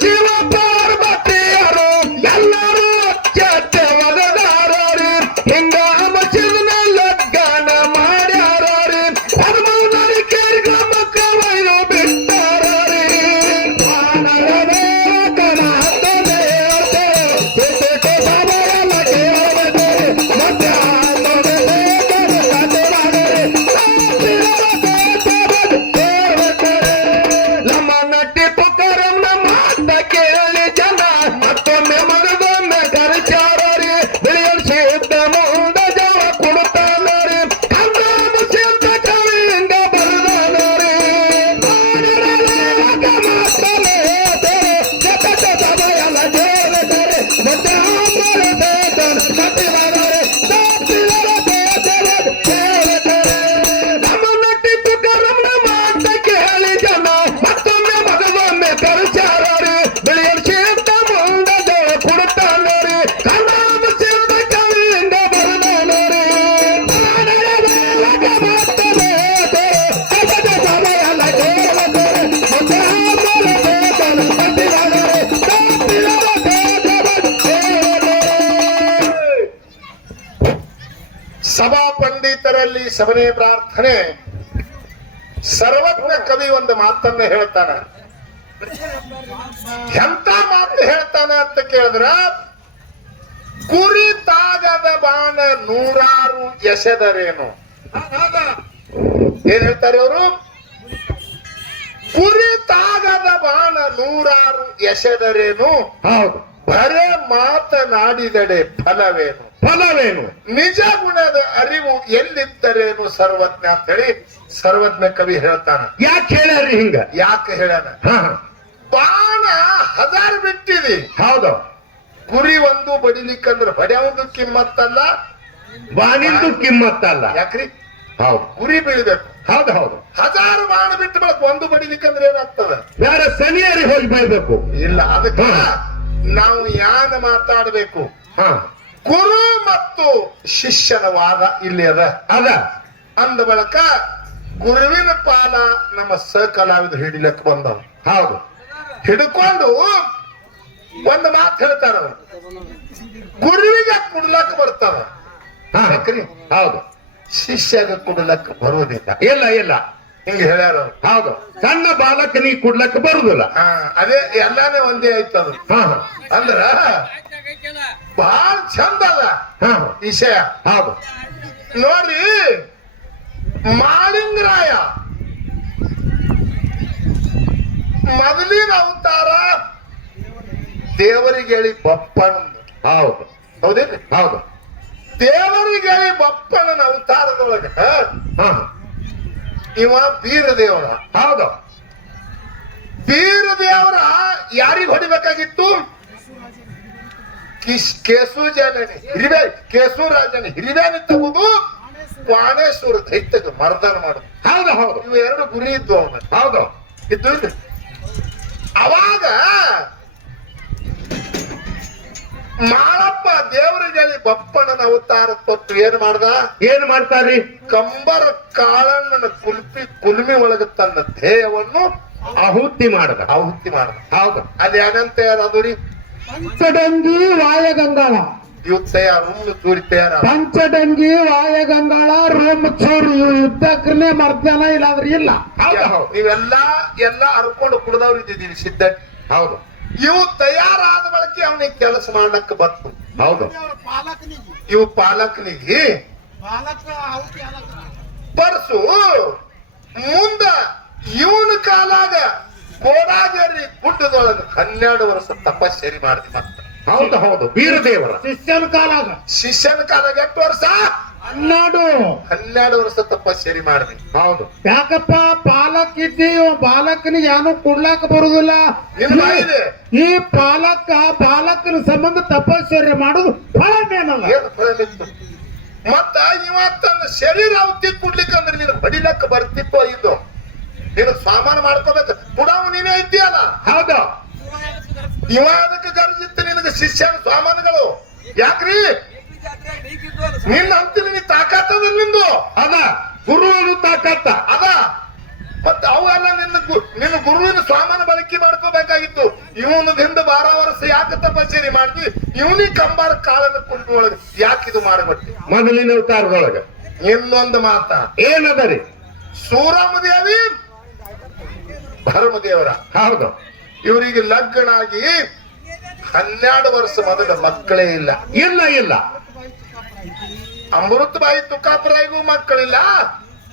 ಶಿವ ಪಾರ್ವತಿಯರು ಕೊನೆಯಲ್ಲಿ ಸಭನೆ ಪ್ರಾರ್ಥನೆ. ಸರ್ವಜ್ಞ ಕವಿ ಒಂದು ಮಾತನ್ನ ಹೇಳ್ತಾನ. ಎಂತ ಮಾತು ಹೇಳ್ತಾನ ಅಂತ ಕೇಳಿದ್ರ, ಕುರಿತಾಗದ ಬಾಣ ನೂರಾರು ಎಸೆದರೇನು. ಏನ್ ಹೇಳ್ತಾರೆ ಅವರು? ಕುರಿತಾಗದ ಬಾಣ ನೂರಾರು ಎಸೆದರೇನು, ಹೌದು, ಬರೇ ಮಾತನಾಡಿದಡೆ ಫಲವೇನು, ಫಲವೇನು, ನಿಜ ಗುಣದ ಅರಿವು ಎಲ್ಲಿದ್ದರೇನು ಸರ್ವಜ್ಞ ಅಂತ ಹೇಳಿ ಸರ್ವಜ್ಞ ಕವಿ ಹೇಳ್ತಾನ. ಯಾಕೆ ಹೇಳ್ಯಾರಿ ಹಿಂಗ? ಯಾಕೆ ಹೇಳ್ಯಾನ? ಬಾಣ 1000 ಬಿಟ್ಟಿದಿ, ಹೌದು, ಕುರಿ ಒಂದು ಬಡಿಲಿಕ್ಕಂದ್ರ ಬಡಿಯೋದು ಕಿಮ್ಮತ್ತಲ್ಲ, ಬಾಣಿಂದು ಕಿಮ್ಮತ್ತಲ್ಲ. ಯಾಕ್ರಿ? ಹೌದು, ಕುರಿ ಬೀಳ್ಬೇಕು. ಹೌದು ಹೌದು. 1000 ಬಾಣ ಬಿಟ್ಟು ಬಳಕ ಒಂದು ಬಡಿಲಿಕ್ಕಂದ್ರೆ ಏನಾಗ್ತದ? ಬೇರೆ ಸನಿಯರಿ ಹೋಗಿ ಬೀಳ್ಬೇಕು. ಇಲ್ಲ, ಅದಕ್ಕ ನಾವು ಯಾನ ಮಾತಾಡ್ಬೇಕು. ಹಾ, ಗುರು ಮತ್ತು ಶಿಷ್ಯನ ವಾದ ಇಲ್ಲಿ ಅದ. ಅಂದ ಬಳಕ ಗುರುವಿನ ಪಾಲ ನಮ್ಮ ಸಹಕಲಾವಿದ್ರು ಹಿಡಿಲಕ್ ಬಂದವ. ಹೌದು, ಹಿಡ್ಕೊಂಡು ಒಂದು ಮಾತು ಹೇಳ್ತಾರ, ಗುರುವಿಗೆ ಕುಡ್ಲಕ್ ಬರ್ತದ, ಹೌದು, ಶಿಷ್ಯಗ ಕುಡ್ಲಕ್ ಬರುವುದಿಲ್ಲ. ಇಲ್ಲ ಇಲ್ಲ, ಹಿಂಗ ಹೇಳ್ಯಾರ. ಹೌದು, ಸಣ್ಣ ಬಾಲಕನಿಗೆ ಕುಡ್ಲಕ್ ಬರುದಿಲ್ಲ. ಅದೇ ಎಲ್ಲಾನೇ ಒಂದೇ ಆಯ್ತದ. ಅಂದ್ರ ಬಹಳ ಚಂದ ಅದ ವಿಷಯ. ಹೌದು, ನೋಡ್ರಿ, ಮಾಳಿಂಗರಾಯ ಮೊದಲಿನ ಅವತಾರ ದೇವರಿಗೆ ಹೇಳಿ ಬಪ್ಪಣ್ಣ. ಹೌದು, ಹೌದೇನ್ರಿ? ಹೌದು, ದೇವರಿಗೆ ಹೇಳಿ ಬಪ್ಪಣ್ಣನ ಅವತಾರದೊಳಗ ಇವ ಬೀರ ದೇವರ. ಹೌದು, ಬೀರ ದೇವರ ಯಾರಿಗ್ ಹೊಡಿಬೇಕಾಗಿತ್ತು? ಕೇಸುರಾಜನ ಹಿರಿಬೇನಿ ತಗುದು ಬಾಣೇಶ್ವರ ದೈತ್ಯಗ ಮರ್ದನ ಮಾಡುದು. ಹೌದು ಹೌದು, ಇವು 2 ಗುರಿ ಇದ್ವು ಅವನ. ಹೌದು, ಇದ್ದು ಅವಾಗ ಮಾಳಪ್ಪ ದೇವರಿಗೆ ಹೇಳಿ ಬಪ್ಪಣ್ಣನ ಅವತಾರ ತೊಟ್ಟು ಏನ್ ಮಾಡ್ದ? ಏನ್ ಮಾಡ್ತಾರ್ರಿ? ಕಂಬರ ಕಾಳಣ್ಣನ ಕುಲ್ಮಿ ಒಳಗ ತನ್ನ ದೇಹವನ್ನು ಆಹುತಿ ಮಾಡದ. ಆಹುತಿ ಮಾಡ್ದ. ಹೌದು, ಅಲ್ಲಿ ಏನಂತ ಯಾರದು ರೀ? ಪಂಚಡಂಗಿ ವಾಯಗಂಗಾಳ. ಇವ್ ತಯಾರ ಚೂರಿ ತಯಾರ. ಪಂಚಡಂಗಿ ವಾಯಗಂಗಾಳ ರೋಮ್ ಚೂರು ಯುದ್ಧಕ್ಕನೆ ಮರ್ದನ ಇಲ್ಲಾಂದ್ರೆ ಇಲ್ಲ. ಹೌದು ಹೌದು, ಎಲ್ಲ ಹರ್ಕೊಂಡು ಕುಡ್ದವ್ರು ಇದ್ದಿದ್ದೀವಿ ಸಿದ್ಧಟ್. ಹೌದು, ಇವು ತಯಾರಾದ ಬಳಕೆ ಅವನಿಗೆ ಕೆಲಸ ಮಾಡ್ಲಕ್ಕ ಬತ್ತು. ಹೌದು, ಇವು ಪಾಲಕನಿಗೆ ಪರ್ಸು ಮುಂದ ಇವನ ಕಾಲಾಗ ಕೋಡಾಗೇರಿ ಗುಡ್ಡದೊಳಗ 12 ವರ್ಷ ತಪಸ್ಸರಿ ಮಾಡಿದ. ಮತ್ತೆ ಹೌದು ಹೌದು, ಬೀರದೇವರ ಶಿಷ್ಯನ ಕಾಲಾಗ. ಶಿಷ್ಯನ ಕಾಲಾಗ 8 ವರ್ಷ? 12 ವರ್ಷ ತಪಸ್ಸರಿ ಮಾಡಿದ್ವಿ. ಹೌದು, ಯಾಕಪ್ಪ ಪಾಲಕ್ ಇದ್ದಿ ಬಾಲಕನಿಗೆ ಏನು ಕೊಡ್ಲಾಕ ಬರುದಿಲ್ಲ. ಈ ಬಾಲಕನ ಸಂಬಂಧ ತಪಸ್ಸರಿ ಮಾಡುದು ಫಲ ಏನಲ್ಲ. ಮತ್ತ ಇವ ತನ್ನ ಶರೀರ ಅವತಿ ಕುಡ್ಲಿಕ್ಕಂದ್ರೆ ನೀನು ಬಡಿಲಕ್ಕ ಬರ್ತಿತ್ತು. ಇದು ನೀನು ಸಾಮಾನು ಮಾಡ್ಕೋಬೇಕು. ಕುಡಾವು ನೀನೇ ಇದ್ದೀಯಲ್ಲ. ಹೌದು, ಇವ ಅದಕ್ಕೆ ಗರ್ಜಿತ್ತು ನಿನಗೆ ಶಿಷ್ಯನ ಸಾಮಾನುಗಳು. ಯಾಕ್ರಿ? ನಿನ್ನ ಅಂತಿನ ನೀ ತಾಕತ್ತದ ನಿಂದು ಅದ ಗುರುವಿನ ತಾಕತ್ತ ಅದ. ಮತ್ತೆ ಅವೆಲ್ಲ ನಿನ್ನ ಗುರುವಿನ ಸಾಮಾನು ಬಳಕೆ ಮಾಡ್ಕೋಬೇಕಾಗಿತ್ತು. ಇವನದಿಂದ 12 ವರ್ಷ ಯಾಕೆ ತಪಸ್ಸರಿ ಮಾಡ್ತಿ? ಇವನಿ ಕಂಬಾರ ಕಾಳದ ಕುಂಟು ಒಳಗೆ ಯಾಕೆ ಇದು ಮಾಡಬಟ್ಟಿ? ಮೊದಲಿನ ಅವತಾರದೊಳಗ ಇನ್ನೊಂದು ಮಾತ ಏನದರಿ? ಸೂರಮದೇವಿ ಭರಮದೇವರ. ಹೌದು, ಇವರಿಗೆ ಲಗ್ನ ಆಗಿ 12 ವರ್ಷ ಮೊದಲ ಮಕ್ಕಳೇ ಇಲ್ಲ. ಇಲ್ಲ ಇಲ್ಲ, ಅಮೃತಬಾಯಿ ತುಕಾಪುರಾಯಿಗೂ ಮಕ್ಕಳಿಲ್ಲ.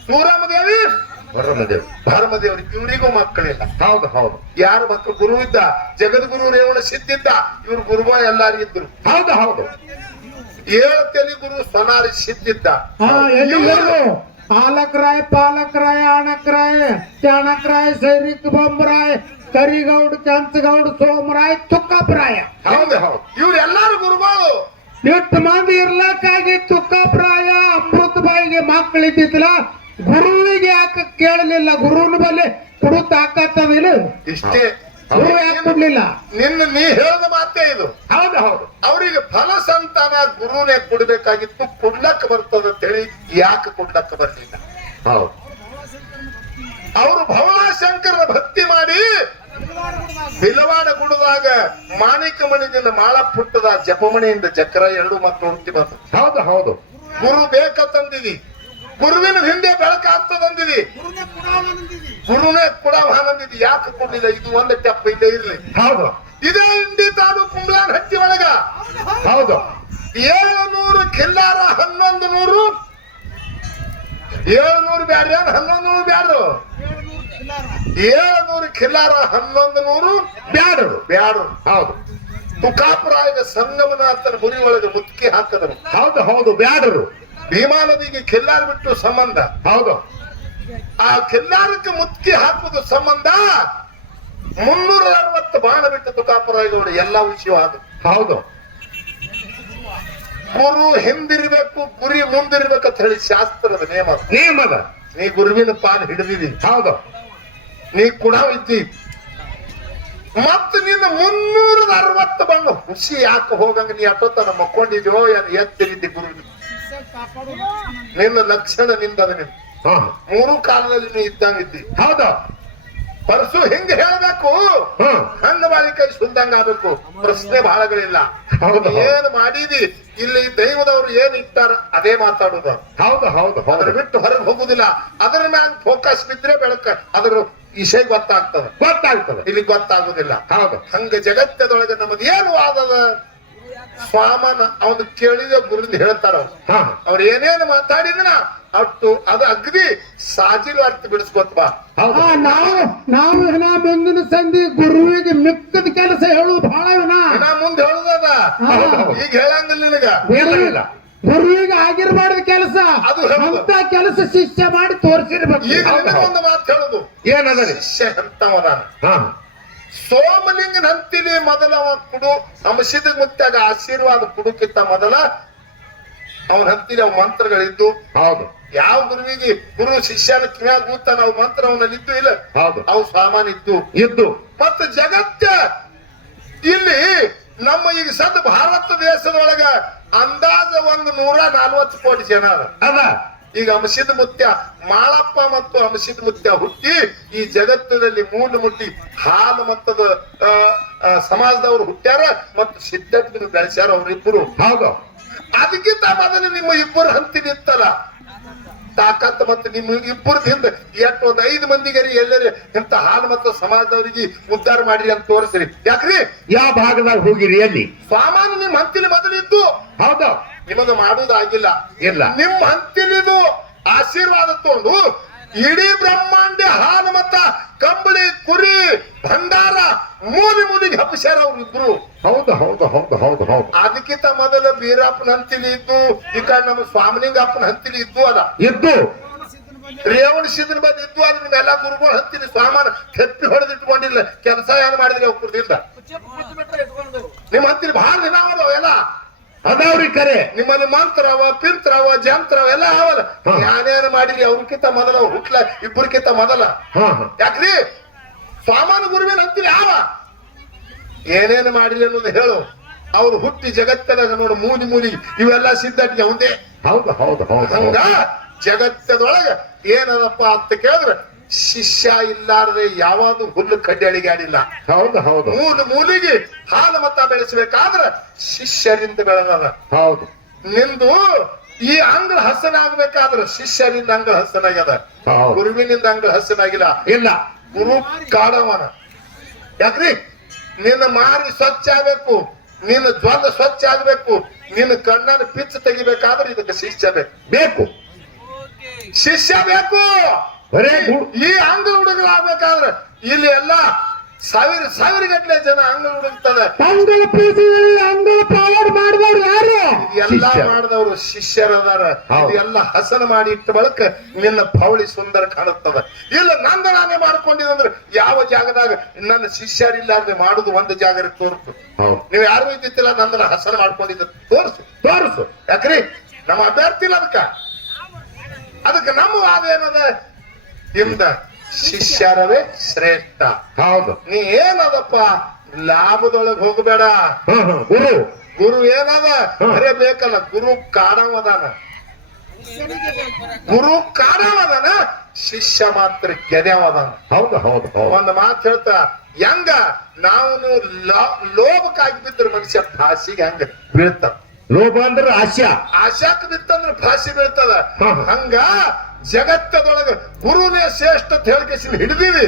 ಸೂರಮದೇವಿ ಭರಮದೇವ್ರಿಗೆ ಇವರಿಗೂ ಮಕ್ಕಳಿಲ್ಲ. ಹೌದು ಹೌದು, ಯಾರು ಮಕ್ಕಳು? ಗುರು ಇದ್ದ, ಜಗದ್ಗುರು ರೇವಣ ಸಿದ್ಧಿದ್ದ. ಇವ್ರು ಗುರುಬ ಎಲ್ಲಾರಿಗಿದ್ರು. ಹೌದು ಹೌದು, 7 ತೆಲಿ ಗುರು ಸೊನಾರಿ ಸಿದ್ಧಿದ್ದ. ಪಾಲಕರಾಯ ಅಣಕರಾಯ ಚಾಣಕರಾಯ ಸೈನಿಕ ಬೊಂಬರಾಯ ಕರಿಗೌಡ ಕೆಂಚಗೌಡ ಸೋಮರಾಯ ತುಕ್ಕಪರಾಯ. ಹೌದು ಹೌದು, ಇವ್ರೆಲ್ಲಾರು ಗುರುಗಳು. ಎಷ್ಟು ಮಂದಿ ಇರ್ಲಕ್ಕಾಗಿ ತುಕ್ಕಪರಾಯ ಅಮೃತಬಾಯಿಗೆ ಮಕ್ಕಳಿದ್ದಿಲ್ಲ. ಗುರುವಿಗೆ ಯಾಕೆ ಕೇಳಲಿಲ್ಲ? ಗುರುವಿನ ಬಲ್ಲಿ ಕೊಡು ತಾಕತ್ತದಿಲ್ಲ. ಇಷ್ಟೇ, ಗುರು ಯಾಕೆ ಕೊಡ್ಲಿಲ್ಲ? ನೀ ಹೇಳಿದ ಮಾತೇ ಇದು. ಹೌದು ಹೌದು, ಅವರಿಗೆ ಫಲ ಸಂತಾನ ಗುರುನೇ ಕೊಡ್ಬೇಕಾಗಿತ್ತು. ಕೊಡ್ಲಕ್ಕ ಬರ್ತದ ಅಂತೇಳಿ ಯಾಕೆ ಕೊಡ್ಲಕ್ಕ ಬರ್ಲಿಲ್ಲ? ಹೌದು, ಅವರು ಭವನಾಶಂಕರನ ಭಕ್ತಿ ಮಾಡಿ ಬಿಲವಾಡ ಗುಡದಾಗ ಮಾಣಿಕ ಮಣಿದಿಂದ ಮಾಳ ಪುಟ್ಟದ ಜಪಮಣಿಯಿಂದ ಚಕ್ರ 2 ಮಕ್ಕಳು ಹುಟ್ಟಿ ಬಂತು. ಹೌದು ಹೌದು, ಗುರು ಬೇಕ ತಂದಿದಿ. ಗುರುವಿನ ಹಿಂದೆ ಬೆಳಕಾಗ್ತದಂದಿದಿ ಗುರುನೇ ಕೂಡ ಆನಂದಿದಿ ಯಾಕೆ ಕೊಡ್ಲಿಲ್ಲ ಇದು ಒಂದು ಟೆಪ್ಪ ಇಲ್ಲೇ ಇರ್ಲಿ. ಹೌದು ಇದೇ ಇಂಡಿ ತಾಲೂಕು ಕುಂಬ್ಳಾನ್ ಹಟ್ಟಿ ಒಳಗ ಹೌದು 700 ಖಿಲ್ಲಾರ 1100 700 ಬ್ಯಾಡ್ರಿ 1100 ಬ್ಯಾಡ್ರು 700 ಖಿಲ್ಲಾರ 1100 ಬ್ಯಾಡರು ಬ್ಯಾಡ್ರು. ಹೌದು ತುಕಾಪುರಾಯದ ಸಂಗಮನಾಥನ ಮುರಿ ಒಳಗೆ ಮುತ್ಕಿ ಹಾಕದರು. ಹೌದು ಹೌದು ಬ್ಯಾಡರು ಭೀಮಾ ನದಿಗೆ ಖಿಲ್ಲಾರ ಬಿಟ್ಟು ಸಂಬಂಧ. ಹೌದು ಆ ಖಿಲ್ಲಾರಕ್ಕೆ ಮುತ್ಕಿ ಹಾಕುವುದು ಸಂಬಂಧ 360 ಬಾಣ ಬಿಟ್ಟು ತುಕಾಪುರಾಯಗೌಡ ಎಲ್ಲಾ ವಿಷಯ ಅದು. ಹೌದು ಗುರು ಹಿಂದಿರ್ಬೇಕು ಗುರಿ ಮುಂದಿರ್ಬೇಕು ಅಂತ ಹೇಳಿ ಶಾಸ್ತ್ರದ ನೇಮ. ನೇಮದ ನೀ ಗುರುವಿನ ಪಾಲ್ ಹಿಡಿದಿದಿ, ಹೌದು ನೀ ಕೂಡ ಇದ್ದಿ, ಮತ್ತ ನಿನ್ನ 360 ಬಣ್ಣ ಖುಷಿ ಯಾಕೆ ಹೋಗಂಗ ನೀ ಅಟೋತನ ಮಕ್ಕೊಂಡಿದ್ಯೋ ಎತ್ತಿರಿದ್ದಿ ಗುರು ನಿನ್ನ ಲಕ್ಷಣ ನಿಂದದ ನಿನ್ ಹಾ 3 ಕಾಲದಲ್ಲಿ ನೀ ಇದ್ದಂಗಿದ್ದಿ. ಹೌದು ಪರಸು ಹಿಂಗ ಹೇಳ್ಬೇಕು, ಹ್ಮ್ ಹಂಗ ಬಾಳಿ ಕೈ ಸುಂದಂಗ ಆಗ್ಬೇಕು. ಪ್ರಶ್ನೆ ಬಹಳಗಳಿಲ್ಲ. ಹೌದು ಏನ್ ಮಾಡಿದಿ ಇಲ್ಲಿ ದೈವದವ್ರು ಏನ್ ಇಟ್ಟಾರ ಅದೇ ಮಾತಾಡುದು. ಹೌದು ಹೌದು ಅದ್ರ ಹೌದು ಬಿಟ್ಟು ಹೊರಗೆ ಹೋಗುದಿಲ್ಲ. ಅದ್ರ ಮ್ಯಾಲ ಫೋಕಸ್ ಬಿದ್ರೆ ಬೆಳಕ ಅದ್ರ ವಿಷಯ ಗೊತ್ತಾಗ್ತದ, ಗೊತ್ತಾಗ್ತದೆ. ಇಲ್ಲಿ ಗೊತ್ತಾಗುದಿಲ್ಲ. ಹೌದು ಹಂಗ ಜಗತ್ತದೊಳಗೆ ನಮ್ಮದು ಏನು ವಾದದ ಸ್ವಾಮನ ಅವನು ಕೇಳಿದ ಗುರುಂದ ಹೇಳ್ತಾರ. ಹಾ ಅವ್ರು ಏನೇನು ಮಾತಾಡಿದ್ರ ಅಷ್ಟು ಅದು ಅಗ್ದಿ ಸಾಜಿಲು ಅರ್ಥ ಬಿಡಿಸ್ಕೊತ್ ಬಾ. ಹೌದು ನಾವು ವಿನ ಮುಂದಿನ ಸಂಧಿ ಗುರುವಿಗೆ ಮಿಕ್ಕದ ಕೆಲಸ ಹೇಳುದು ಬಹಳ ವಿನ ನಾ ಮುಂದೆ ಹೇಳುದದ ಈಗ ಹೇಳಂಗಿಲ್ಲ ನಿನಗ. ಇಲ್ಲ ಗುರುವಿಗೆ ಆಗಿರಬಾರ್ದ ಕೆಲಸ ಅದು ಹೇಳುದು. ಅಂತ ಕೆಲಸ ಶಿಷ್ಯ ಮಾಡಿ ತೋರಿಸಿರ್ಬೇಕು. ಈಗ ನಿನಗ ಒಂದು ಮಾತು ಹೇಳುದು, ಏನದರಿ ಶಿಷ್ಯ ಎಂತವದಾನ. ಹಾ ಸೋಮಲಿಂಗನ ಹಂತಿಲಿ ಮೊದಲ ಅವ ಕುಡು ಅಂಶದ ಮುತ್ತಾಗ ಆಶೀರ್ವಾದ ಕುಡುಕಿತ್ತ ಮೊದಲ ಅವನ ಹಂತಿಲಿ ಅವ್ ಮಂತ್ರಗಳಿದ್ದು. ಹೌದು ಯಾವ ಗುರುವಿಗೆ ಗುರು ಶಿಷ್ಯನ ಕಿವ್ಯಾಗ ಕೂತ ನಾವು ಮಂತ್ರ ಅವನಲ್ಲಿ ಇದ್ದು ಇಲ್ಲ, ಹೌದು ಅವು ಸಾಮಾನ್ ಇದ್ದು. ಇದ್ದು ಮತ್ತು ಜಗತ್ತ ಇಲ್ಲಿ ನಮ್ಮ ಈಗ ಸದ್ ಭಾರತ ದೇಶದೊಳಗ ಅಂದಾಜ 140 ಕೋಟಿ ಜನ ಅದ. ಅದ ಈಗ ಅಂಶದ ಮುತ್ಯ ಮಾಳಪ್ಪ ಮತ್ತು ಅಂಶದ ಮುತ್ಯ ಹುಟ್ಟಿ ಈ ಜಗತ್ತಿನಲ್ಲಿ ಮೂಲ ಮುಟ್ಟಿ ಹಾಲು ಮತ್ತದ ಸಮಾಜದವರು ಹುಟ್ಟ್ಯಾರ ಮತ್ತು ಸಿದ್ಧತೆಯನ್ನು ಬೆಳೆಸ್ಯಾರ ಅವರಿಬ್ಬರು. ಹೌದು ಅದಕ್ಕಿಂತ ಮೊದಲು ನಿಮ್ಮ ಇಬ್ಬರು ಹಂತಿ ನಿತ್ತಲ್ಲ ತಾಕತ್ ಮತ್ತು ನಿಮ್ಮ ಇಬ್ಬರದ ಹಿಂದೆ ಎಷ್ಟು 5 ಮಂದಿಗರಿ ಎಲ್ಲರಿ ಇಂತ ಹಾಲು ಮತ್ತು ಸಮಾಜದವರಿಗೆ ಉದ್ಧಾರ ಮಾಡಿರಿ ಅಂತ ತೋರಿಸ್ರಿ. ಯಾಕ್ರಿ ಯಾವ ಭಾಗದಾಗ ಹೋಗಿರಿ ಎಲ್ಲಿ? ಸಾಮಾನ್ಯ ನಿಮ್ ಹಂತಿಲಿ ಮೊದಲಿದ್ದು, ಹೌದು ನಿಮ್ಮದು ಮಾಡುವುದಾಗಿಲ್ಲ. ಇಲ್ಲ ನಿಮ್ ಹಂತಿಲಿದು ಆಶೀರ್ವಾದ ತಗೊಂಡು ಇಡೀ ಬ್ರಹ್ಮಾಂಡ ಹಾಲು ಮತ್ತ ಕಂಬಳಿ ಕುರಿ ಭಂಡಾರ ಮೂಲಿಗೆ ಹಬ್ಬಿಸ್ಯಾರ ಅವ್ರಿಬ್ರು. ಹೌದು ಹೌದು ಹೌದು ಹೌದು ಹೌದು ಅದಕ್ಕಿಂತ ಮೊದಲ ಬೀರಪ್ಪನ ಹಂತಿಲಿ ಇದ್ದು, ಈ ಕಡೆ ನಮ್ಮ ಸ್ವಾಮಿಲಿಂಗಪ್ಪನ ಹಂತಿಲಿ ಇದ್ದು ಅದ, ಇದ್ದು ರೇವಣ ಸಿದ್ಧನ ಬಂದು ಇದ್ದು ಅದ. ನಿಮ್ಮೆಲ್ಲಾ ಗುರುಗಳು ಹಂತಿಲಿ ಸ್ವಾಮಾನ ಕೆತ್ತಿ ಹೊಡೆದಿಟ್ಕೊಂಡಿಲ್ಲ. ಕೆಲಸ ಏನ್ ಮಾಡಿದ್ರಿ ಅವ್ರ ಕುರ್ದಿಂದ ನಿಮ್ ಹಂತಿಲಿ ಬಹಳ ದಿನ ಅವೆಲ್ಲ ಅದಾವ್ರಿ ಕರೆ. ನಿಮ್ಮಲ್ಲಿ ಮಂತ್ರವ ಪಿಂತ್ರವ ಜಂತ್ರವ ಎಲ್ಲ ಅವಲ್ಲ. ಯಾನೇನು ಮಾಡಿರಿ ಅವ್ರಕ್ಕಿಂತ ಮೊದಲ ಅವ್ರು ಹುಟ್ಲ ಇಬ್ಬರಿಗಿಂತ ಮೊದಲ. ಹಾ ಹಾ ಯಾಕ್ರಿ ಸ್ವಾಮಾನ ಗುರುವಿನ ಅಂತೀರಿ ಯಾವ ಏನೇನು ಮಾಡಿರಿ ಅನ್ನೋದು ಹೇಳು. ಅವ್ರು ಹುಟ್ಟಿ ಜಗತ್ತದಾಗ ನೋಡು ಮೂಲಿ ಇವೆಲ್ಲ ಸಿದ್ಧಟಿಗೆ ಅವಂದೇ. ಹೌದು ಹೌದು ಹೌದು ಹಂಗ ಜಗತ್ತದೊಳಗ ಏನದಪ್ಪ ಅಂತ ಕೇಳಿದ್ರೆ ಶಿಷ್ಯ ಇಲ್ಲಾರದೆ ಯಾವುದು ಹುಲ್ಲು ಕಡ್ಡಿ ಅಡಿಗಾಡಿಲ್ಲ. ಹೌದು ಹೌದು ಮೂಲಿಗೆ ಹಾಲು ಮತ ಬೆಳೆಸಬೇಕಾದ್ರೆ ಶಿಷ್ಯರಿಂದ ಬೆಳೆದದ. ಹೌದು ನಿಂದು ಈ ಅಂಗಳ ಹಸನಾಗಬೇಕಾದ್ರೆ ಶಿಷ್ಯರಿಂದ ಅಂಗಳ ಹಸನಾಗ್ಯದ, ಹೌದು ಗುರುವಿನಿಂದ ಅಂಗಳ ಹಸನಾಗಿಲ್ಲ. ಇಲ್ಲ ಗುರು ಕಾಡವನ. ಯಾಕ್ರಿ ನಿನ್ನ ಮಾರಿ ಸ್ವಚ್ಛ ಆಗ್ಬೇಕು, ನಿನ್ನ ಜ್ವಲ ಸ್ವಚ್ಛ ಆಗ್ಬೇಕು, ನಿನ್ನ ಕಣ್ಣನ್ನು ಪಿಚ್ಚ ತೆಗಿಬೇಕಾದ್ರೆ ಇದಕ್ಕೆ ಶಿಷ್ಯ ಬೇಕು. ಶಿಷ್ಯ ಬೇಕು. ಬರೇ ಈ ಅಂಗ ಹುಡುಗರಾಗ್ಬೇಕಾದ್ರೆ ಇಲ್ಲಿ ಎಲ್ಲ ಸಾವಿರ ಗಟ್ಟಲೆ ಜನ ಅಂಗ ಹುಡುಕ್ತದೆ. ಅಂಗಳ ಪೂಜೆಯಲ್ಲಿ ಅಂಗಳ ಪಾಲನೆ ಮಾಡಿದವ್ರು ಯಾರು? ಎಲ್ಲ ಮಾಡಿದವರು ಶಿಷ್ಯರದಾರ. ಎಲ್ಲ ಹಸನ ಮಾಡಿ ಇಟ್ಟ ಬಳಕ ನಿನ್ನ ಪೌಳಿ ಸುಂದರ ಕಾಣುತ್ತದ. ಇಲ್ಲ ನಂದ ನಾನೇ ಮಾಡ್ಕೊಂಡಿದಂದ್ರೆ ಯಾವ ಜಾಗದಾಗ ನನ್ನ ಶಿಷ್ಯರಿಲ್ಲಾರ್ದೆ ಮಾಡುದು ಒಂದು ಜಾಗ ತೋರಿಸು. ನೀವ್ ಯಾರು ಇದ್ದಿತ್ತಿಲ್ಲ ನಂದನ ಹಸನ ಮಾಡ್ಕೊಂಡಿದ್ದ ತೋರಿಸು. ಯಾಕ್ರಿ ನಮ್ಮ ಅಭ್ಯರ್ಥಿ ಇಲ್ಲ ಅದಕ್ಕೆ ನಮ್ಮ ವಾದ ಏನದ ಇಂದ ಶಿಷ್ಯರವೇ ಶ್ರೇಷ್ಠ. ಹೌದು ನೀ ಏನದಪ್ಪ ಲಾಭದೊಳಗೆ ಹೋಗಬೇಡ. ಗುರು ಏನದ ಬರೇ ಬೇಕಲ್ಲ. ಗುರು ಕಾಡವದಾನ, ಶಿಷ್ಯ ಮಾತ್ರ ಗೆದವದಾನ. ಹೌದು ಹೌದು ಒಂದು ಮಾತು ಹೇಳ್ತಾ ಹೆಂಗ ನಾವು ಲೋಭಕ್ಕಾಗಿ ಬಿದ್ರೆ ಮನುಷ್ಯ ಫಾಸಿಗೆ ಹಂಗ ಬೀಳ್ತಾನ. ಲೋಭ ಅಂದ್ರ ಆಶಾ. ಆಶಾಕ್ ಬಿತ್ತಂದ್ರ ಭಾಷೆ ಬೀಳ್ತದ. ಹಾ. ಹಂಗ ಜಗತ್ತದೊಳಗ ಗುರುನೇ ಶ್ರೇಷ್ಠ ಅಂತ ಹೇಳ್ಕೇಸಿನ ಹಿಡಿದೀವಿ.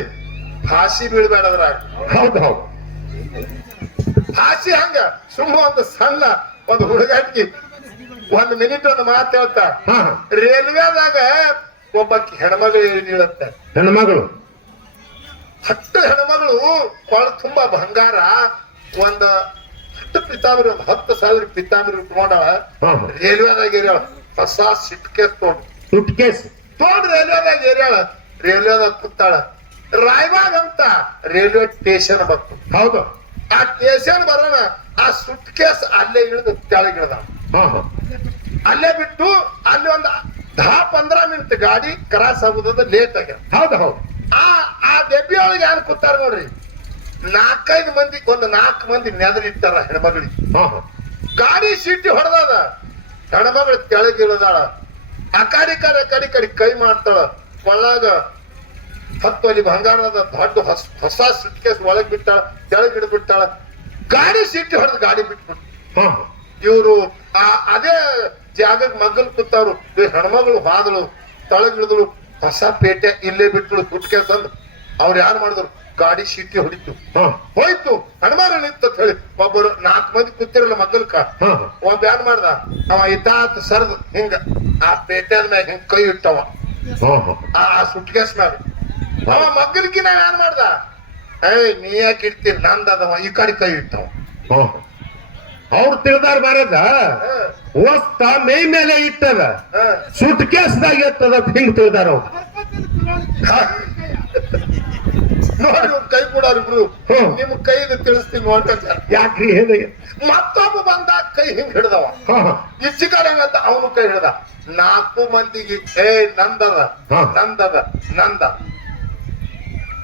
ಭಾಷೆ ಬೀಳ್ಬೇಡದ್ರಾಗ. ಹೌದು ಹೌದು. ಭಾಷೆ ಹಂಗ ಸುಮ್ಮ ಒಂದು ಸಣ್ಣ ಒಂದು ಹುಡುಗಾಟಿಗೆ 1 ಮಿನಿಟ್ ಒಂದು ಮಾತು ಹೇಳ್ತಾ. ಹಾ. ರೈಲ್ವೆದಾಗ ಒಬ್ಬಕ್ಕೆ ಹೆಣ್ಮಗಳು ಹೇಳುತ್ತೆ. ಹೆಣ್ಮಗಳು 10 ಹೆಣ್ಮಗಳು ಕೊಳ ತುಂಬಾ ಬಂಗಾರ, ಒಂದ್ 10 ಪಿತಾಂಬರಿ, 10,000 ಪಿತಾಂಬರಿ ಇಟ್ಕೊಂಡಾಳ. ಹಾ. ರೈಲ್ವೆದಾಗ ಏರ್ಯಾಳ ಹೊಸ ಸಿಟ್ಕೇಸ್ ಸುಟ್ ಕೇಸ್ ತೊಗೊಂಡು ರೈಲ್ವೆದಾಗ ಏರ್ಯಾಳ. ರೈಲ್ವೆದಾಗ ಕೂತಾಳ. ರಾಯಬಾಗ್ ಅಂತ ರೈಲ್ವೆ ಸ್ಟೇಷನ್ ಬಂತು. ಹೌದು. ಆ ಸ್ಟೇಷನ್ ಬರೋಣ ಆ ಸುಟ್ ಕೇಸ್ ಅಲ್ಲೇ ಇಳಿದು ಕೆಳಗಿಳ್ದ. ಹಾ ಹಾ. ಅಲ್ಲೇ ಬಿಟ್ಟು ಅಲ್ಲಿ ಒಂದು 10-15 ಮಿನಿಟ್ ಗಾಡಿ ಕ್ರಾಸ್ ಆಗುದ ಲೇಟ್ ಆಗ್ಯಾರ. ಹೌದು ಹೌದು. ಆ ಡೆಬ್ಬಿ ಒಳಗೆ ಯಾರು ಕೂತಾರ ನೋಡ್ರಿ, 4-5 ಮಂದಿ, ಒಂದು 4 ಮಂದಿ ನೆದರಿಟ್ಟಾರ ಹೆಣ್ಮಗಳಿಗೆ. ಹಾ ಹಾ. ಗಾಡಿ ಸೀಟಿ ಹೊಡೆದಾದ. ಹೆಣ್ಮಗಳು ಕೆಳಗಿಳಿದಾಳ. ಆ ಕಡೆ ಕೈ ಮಾಡ್ತಾಳ. ಒಳಗ 10 ತೊಲಿ ಬಂಗಾರದ ದೊಡ್ಡ ಹೊಸ ಸುಟ್ಕೇಸ್ ಒಳಗ್ ಬಿಟ್ಟಾಳ. ಕೆಳಗಿಡ್ ಬಿಟ್ಟಾಳ. ಗಾಡಿ ಸೀಟಿ ಹೊಡೆದು ಗಾಡಿ ಬಿಟ್ಬಿಟ್ಟು ಹಾ. ಇವ್ರು ಅದೇ ಜಾಗಕ್ಕೆ ಮಗ್ಗಲ್ ಕೂತಾವ್ರು. ಹೆಣ್ಮಗಳು ಹಾದಳು, ತಳಗಿಳಿದಳು. ಹೊಸ ಪೇಟೆ ಇಲ್ಲೇ ಬಿಟ್ಟಳು ಸುಟ್ಕೇಸ್ ಅಂದ್. ಅವ್ರು ಯಾರು ಮಾಡಿದ್ರು, ಗಾಡಿ ಸೀಟಿ ಹೊಡಿತು. ಹಾ. ಹೋಯ್ತು. ಹನುಮಾನ ನಿಂತ ಹೇಳಿ ಒಬ್ಬರು 4 ಮಂದಿ ಕೂತಿರಲ್ಲ ಮಗ್ಗಲ್ಕ. ಹಾ. ಒಬ್ಬ ಏನ್ ಮಾಡ್ದ, ಅವ ಇದ್ದಾತ್ ಸರ್ದ್ ಹಿಂಗ ಆ ಪೇಟೆ ಮ್ಯಾಗ ಹಿಂಗ್ ಕೈ ಇಟ್ಟವ ಹಾ ಹಾ. ಆ ಸುಟ್ಕೇಸ್ ಮ್ಯಾಗ. ಅವ ಮಗ್ಗಲ್ಕಿನ ಏನ್ ಮಾಡ್ದ, ನೀ ಯಾಕೆ ಇಡ್ತೀನಿ ನಂದದವ ಈ ಕಡೆ ಕೈ ಇಟ್ಟವ. ಹಾ. ಅವ್ರು ತಿಳಿದಾರ ಬಾರದ ವಸ್ತ ಮೈ ಮೇಲೆ ಇಟ್ಟದ, ಸುಟ್ ಕೇಸ್ದಾಗ ಇರ್ತದ ಹಿಂಗ್ ತಿಳಿದಾರ ಅವ್ರು. ನೋಡಿ ಇವ್ರ್ ಕೈ ಕೊಡೋರು ಇಬ್ರು. ಹ್ಮ್. ನಿಮ್ ಕೈದು ತಿಳಿಸ್ತೀನಿ ನೋಡ್ಕೊಂತ. ಯಾಕ್ರಿ ಹೇಳಿ. ಮತ್ತೊಬ್ಬ ಬಂದಾಗ ಕೈ ಹಿಂಗ್ ಹಿಡ್ದವ. ಹಾ ಹಾ. ಇಚ್ಚಿ ಕಡೆ ಅಂತ ಅವನು ಕೈ ಹಿಡ್ದ. 4 ಮಂದಿಗೆ ನಂದದ ಹಾ. ನಂದದ ನಂದ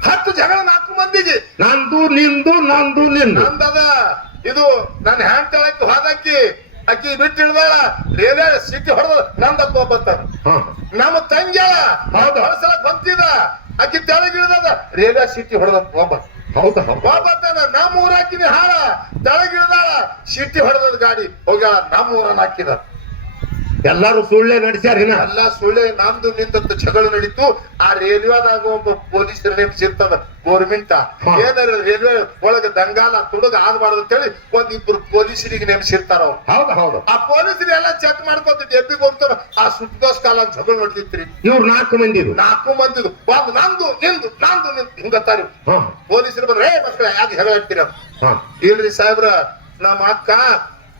10 ಜಗಳ 4 ಮಂದಿಗೆ. ನಂದು ನಿಂದು ನಂದು ನಿಂದು. ನಂದದ ಇದು ನನ್ನ ಹ್ಯಾಂಡ್ ತೆಳಕ್ಕೆ ಹೋದಕ್ಕಿ ಅಕ್ಕಿ ಬಿಟ್ಟು ಹಿಡ್ದಾಳ. ರೈಲ್ವೆ ಸಿಟಿ ಹೊಡೆದ ನಂದಕ್ಕ ಒಬ್ಬತ್ತಾರ. ಹಾ. ನಮ್ಮ ತಂಗ್ಯಾಳ ಹೌದು. ಹೊಳಸಲಕ್ ಬಂತಿದ ಅಕ್ಕಿ ತೆಳಗಿಳ್ದದ. ರೈಲ್ವೆ ಸಿಟಿ ಹೊಡೆದ ಒಬ್ಬ ಹೌದು ಹೌದು. ಒಬ್ಬತ್ತಾನ. ನಮ್ಮ ಊರಾಕಿನಿ ಹಾಳ ತೆಳಗಿಳ್ದಾಳ. ಸಿಟಿ ಹೊಡೆದ ಗಾಡಿ ಹೋಗ್ಯಾಳ. ನಮ್ಮ ಊರನ್ನ ಹಾಕಿದ. ಎಲ್ಲಾರು ಸುಳ್ಳೆ ನಡೆಸ್ಯಾರಿನ. ಎಲ್ಲ ಸುಳ್ಳೆ. ನಂದು ನಿಂದತ್ತ ಜಗಳ ನಡೀತು. ಆ ರೈಲ್ವೆದಾಗ ಒಬ್ಬ ಪೊಲೀಸರ ನೇಮಿಸಿರ್ತದ ಗೋರ್ಮೆಂಟ್. ಹಾ. ಏನಾರ ರೈಲ್ವೆ ಒಳಗ ದಂಗಾಲ ತುಡುಗ ಆಗ್ಬಾರ್ದು ಅಂತೇಳಿ 1-2 ಪೊಲೀಸರಿಗೆ ನೇಮಿಸಿರ್ತಾರ ಅವ್ರು. ಹೌದು ಹೌದು. ಆ ಪೊಲೀಸರು ಎಲ್ಲ ಚೆಕ್ ಮಾಡ್ಕೊತ ಡೆಬ್ಬಿಗೆ ಹೋಗ್ತಾರ. ಆ ಸುಟ್ಕೋಸ್ ಕಾಲ ಜಗಳ ನೋಡ್ತಿತ್ರಿ. ಇವ್ರು 4 ಮಂದಿದು. 4 ಮಂದಿದು ಒಂದು ನಂದು ನಿಂದು ನಂದು ನಿಂದು ಹಿಂಗತ್ತಾರಿ. ಹಾ. ಪೊಲೀಸರು ಬಂದ್ರೆ ಮಕ್ಕಳ ಯಾಕೆ ಜಗಳ ಇಡ್ತೀರ? ಹಾ. ಇಲ್ರಿ ಸಾಹೇಬ್ರ, ನಮ್ಮ ಅಕ್ಕ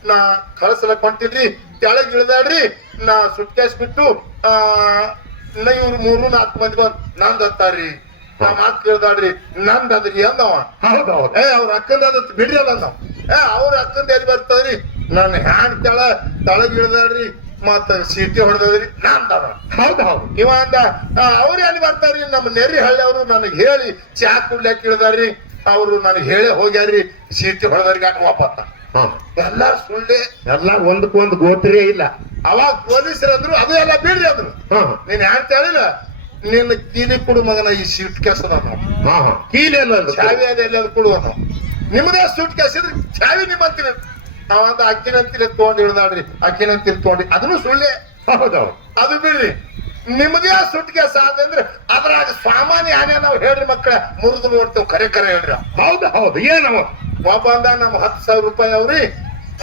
ನಾ ಕಳಸಲಕ್ ಹೊಂಟಿದ್ರಿ, ಕೆಳಗ್ ಇಳ್ದಾಡ್ರಿ, ನಾ ಸುಟ್ಕೇಸ್ ಬಿಟ್ಟು ಇವ್ರು 3-4 ಮಂದಿ ಬಂದ್ ನಂದ್ ಹತ್ತಾರಿ. ನಮ್ಮ ಅಕ್ಕ ಇಳ್ದಾಡ್ರಿ ನಂದ್ ಅದ್ರಿ ಅಂದವ. ಹೌದು ಹೌದು. ಅವ್ರ ಅಕ್ಕಂದ ಅದ ಬಿಡ್ರಿ ಅಲ್ಲ ಅಂದವ. ಅವ್ರ ಅಕ್ಕಂದ ಎಲ್ಲಿ ಬರ್ತದ್ರಿ, ನನ್ನ ಹ್ಯಾಂಡ್ ತಳಗ್ ಇಳ್ದಾಡ್ರಿ ಮತ್ತ ಸೀಟಿ ಹೊಡೆದ್ರಿ ನಂದವ. ಹೌದು ಹೌದು. ಇವ ಅಂದ ಅವ್ರು ಎಲ್ಲಿ ಬರ್ತಾರ್ರಿ, ನಮ್ಮ ನೆರಿ ಹಳ್ಳಿ ಅವರು ನನಗ್ ಹೇಳಿ ಚಾ ಕುಡ್ಲಕ್ ಇಳ್ದಾರ್ರಿ, ಅವ್ರು ನನಗ್ ಹೇಳಿ ಹೋಗ್ಯಾರ್ರಿ ಸೀಟಿ ಹೊಡೆದ್ರಿ ಗಾಡಿ ವಾಪತ್ತ. ಹಾ. ಎಲ್ಲಾರು ಸುಳ್ಳೆ. ಎಲ್ಲ ಒಂದಕ್ಕೊಂದು ಗೋತ್ರೇ ಇಲ್ಲ. ಅವಾಗ ಪೊಲೀಸರು ಅಂದ್ರು ಅದು ಎಲ್ಲ ಬಿಡ್ರಿ ಅಂದ್ರು. ಹಾ. ನೀನ್ ಹ್ಯಾಂಡ್ ಹೇಳಿಲ್ಲ, ನಿನ್ನ ಕೀಲಿ ಕೊಡು ಮಗನ ಈ ಸೀಟ್ ಕೇಸ್ ಅದ ನಾವು. ಹಾ ಹಾ. ಕೀಲೆಲ್ಲ ಚಾವಿ ಅದ ಎಲ್ಲಿ ಅದು ಕೊಡುವ ನಾವು. ನಿಮ್ಮದೇ ಸೂಟ್ ಕೇಸ್ ಇದ್ರೆ ಚಾವಿ ನಿಮ್ಮ ಅಂತೀನಿ. ನಾವಂತ ಅಕ್ಕಿನಂತಿನ ತಗೊಂಡು ಇಳ್ದಾಡ್ರಿ, ಅಕ್ಕಿನಂತಿನ ತಗೊಂಡ್ರಿ, ಅದನ್ನು ಸುಳ್ಳೆ. ಹೌದೌದು. ಅದು ಬಿಡ್ರಿ. ನಿಮ್ಮದೇ ಸುಟ್ ಕೇಸ್ ಆದ್ರೆ ಅದ್ರಾಗ ಸಾಮಾನ್ಯ ಆನೆ ನಾವು ಹೇಳ್ರಿ ಮಕ್ಕಳ ಮುರಿದು ನೋಡ್ತೇವೆ. ಕರೆ ಹೇಳ್ರಿ. ಹೌದು ಹೌದು. ಏನವ ಒಬ್ಬ ಅಂದ ನಮ್ಮ 10,000 ರೂಪಾಯಿ ಅವ್ರಿ,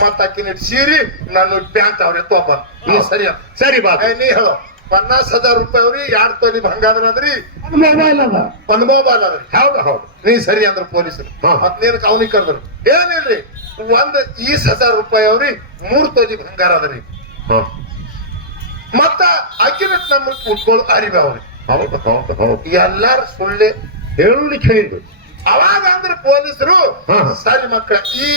ಮತ್ತ ಅಕ್ಕಿನ ಸೀರಿ ನನ್ನ ಪ್ಯಾಂಟ್ ಅವ್ರಿ ಒಬ್ಬ. ನೀ ಸರಿ ಅಂತ ಸರಿ ಬಾ. ನೀ ಹೇಳು 50,000 ರೂಪಾಯಿ ಅವ್ರಿ, 2 ತೊಲಿ ಬಂಗಾರ ಅದ್ರಿ, ಮೊಬೈಲ್ ಅದ. ಒಂದ್ ಮೊಬೈಲ್ ಅದ್ರಿ. ಹೌದು ಹೌದು. ನೀ ಸರಿ ಅಂದ್ರ ಪೊಲೀಸರು. ಹಾ. ಮತ್ತೇನಕ್ಕೆ ಅವನಿಗೆ ಕರೆದ್ರು, ಏನಿಲ್ರಿ 20,000 ರೂಪಾಯಿ ಅವ್ರಿ, 3 ತೊಲಿ ಬಂಗಾರ ಅದ್ರಿ, ಹಾ. ಮತ್ತ ಅಕ್ಕಿನ ನಮ್ಮ ಉಟ್ಕೊಳ್ಳೋ ಅರಿವೆ ಅವ್ರಿ. ಹೌದು ಹೌದು ಹೌದು. ಎಲ್ಲಾರು ಸುಳ್ಳೆ ಹೇಳಲಿಕ್ಕೆ ಹೇಳಿದ್ರು. ಅವಾಗ ಅಂದ್ರೆ ಪೊಲೀಸರು ಹಾ. ಸರಿ ಮಕ್ಕಳ ಈ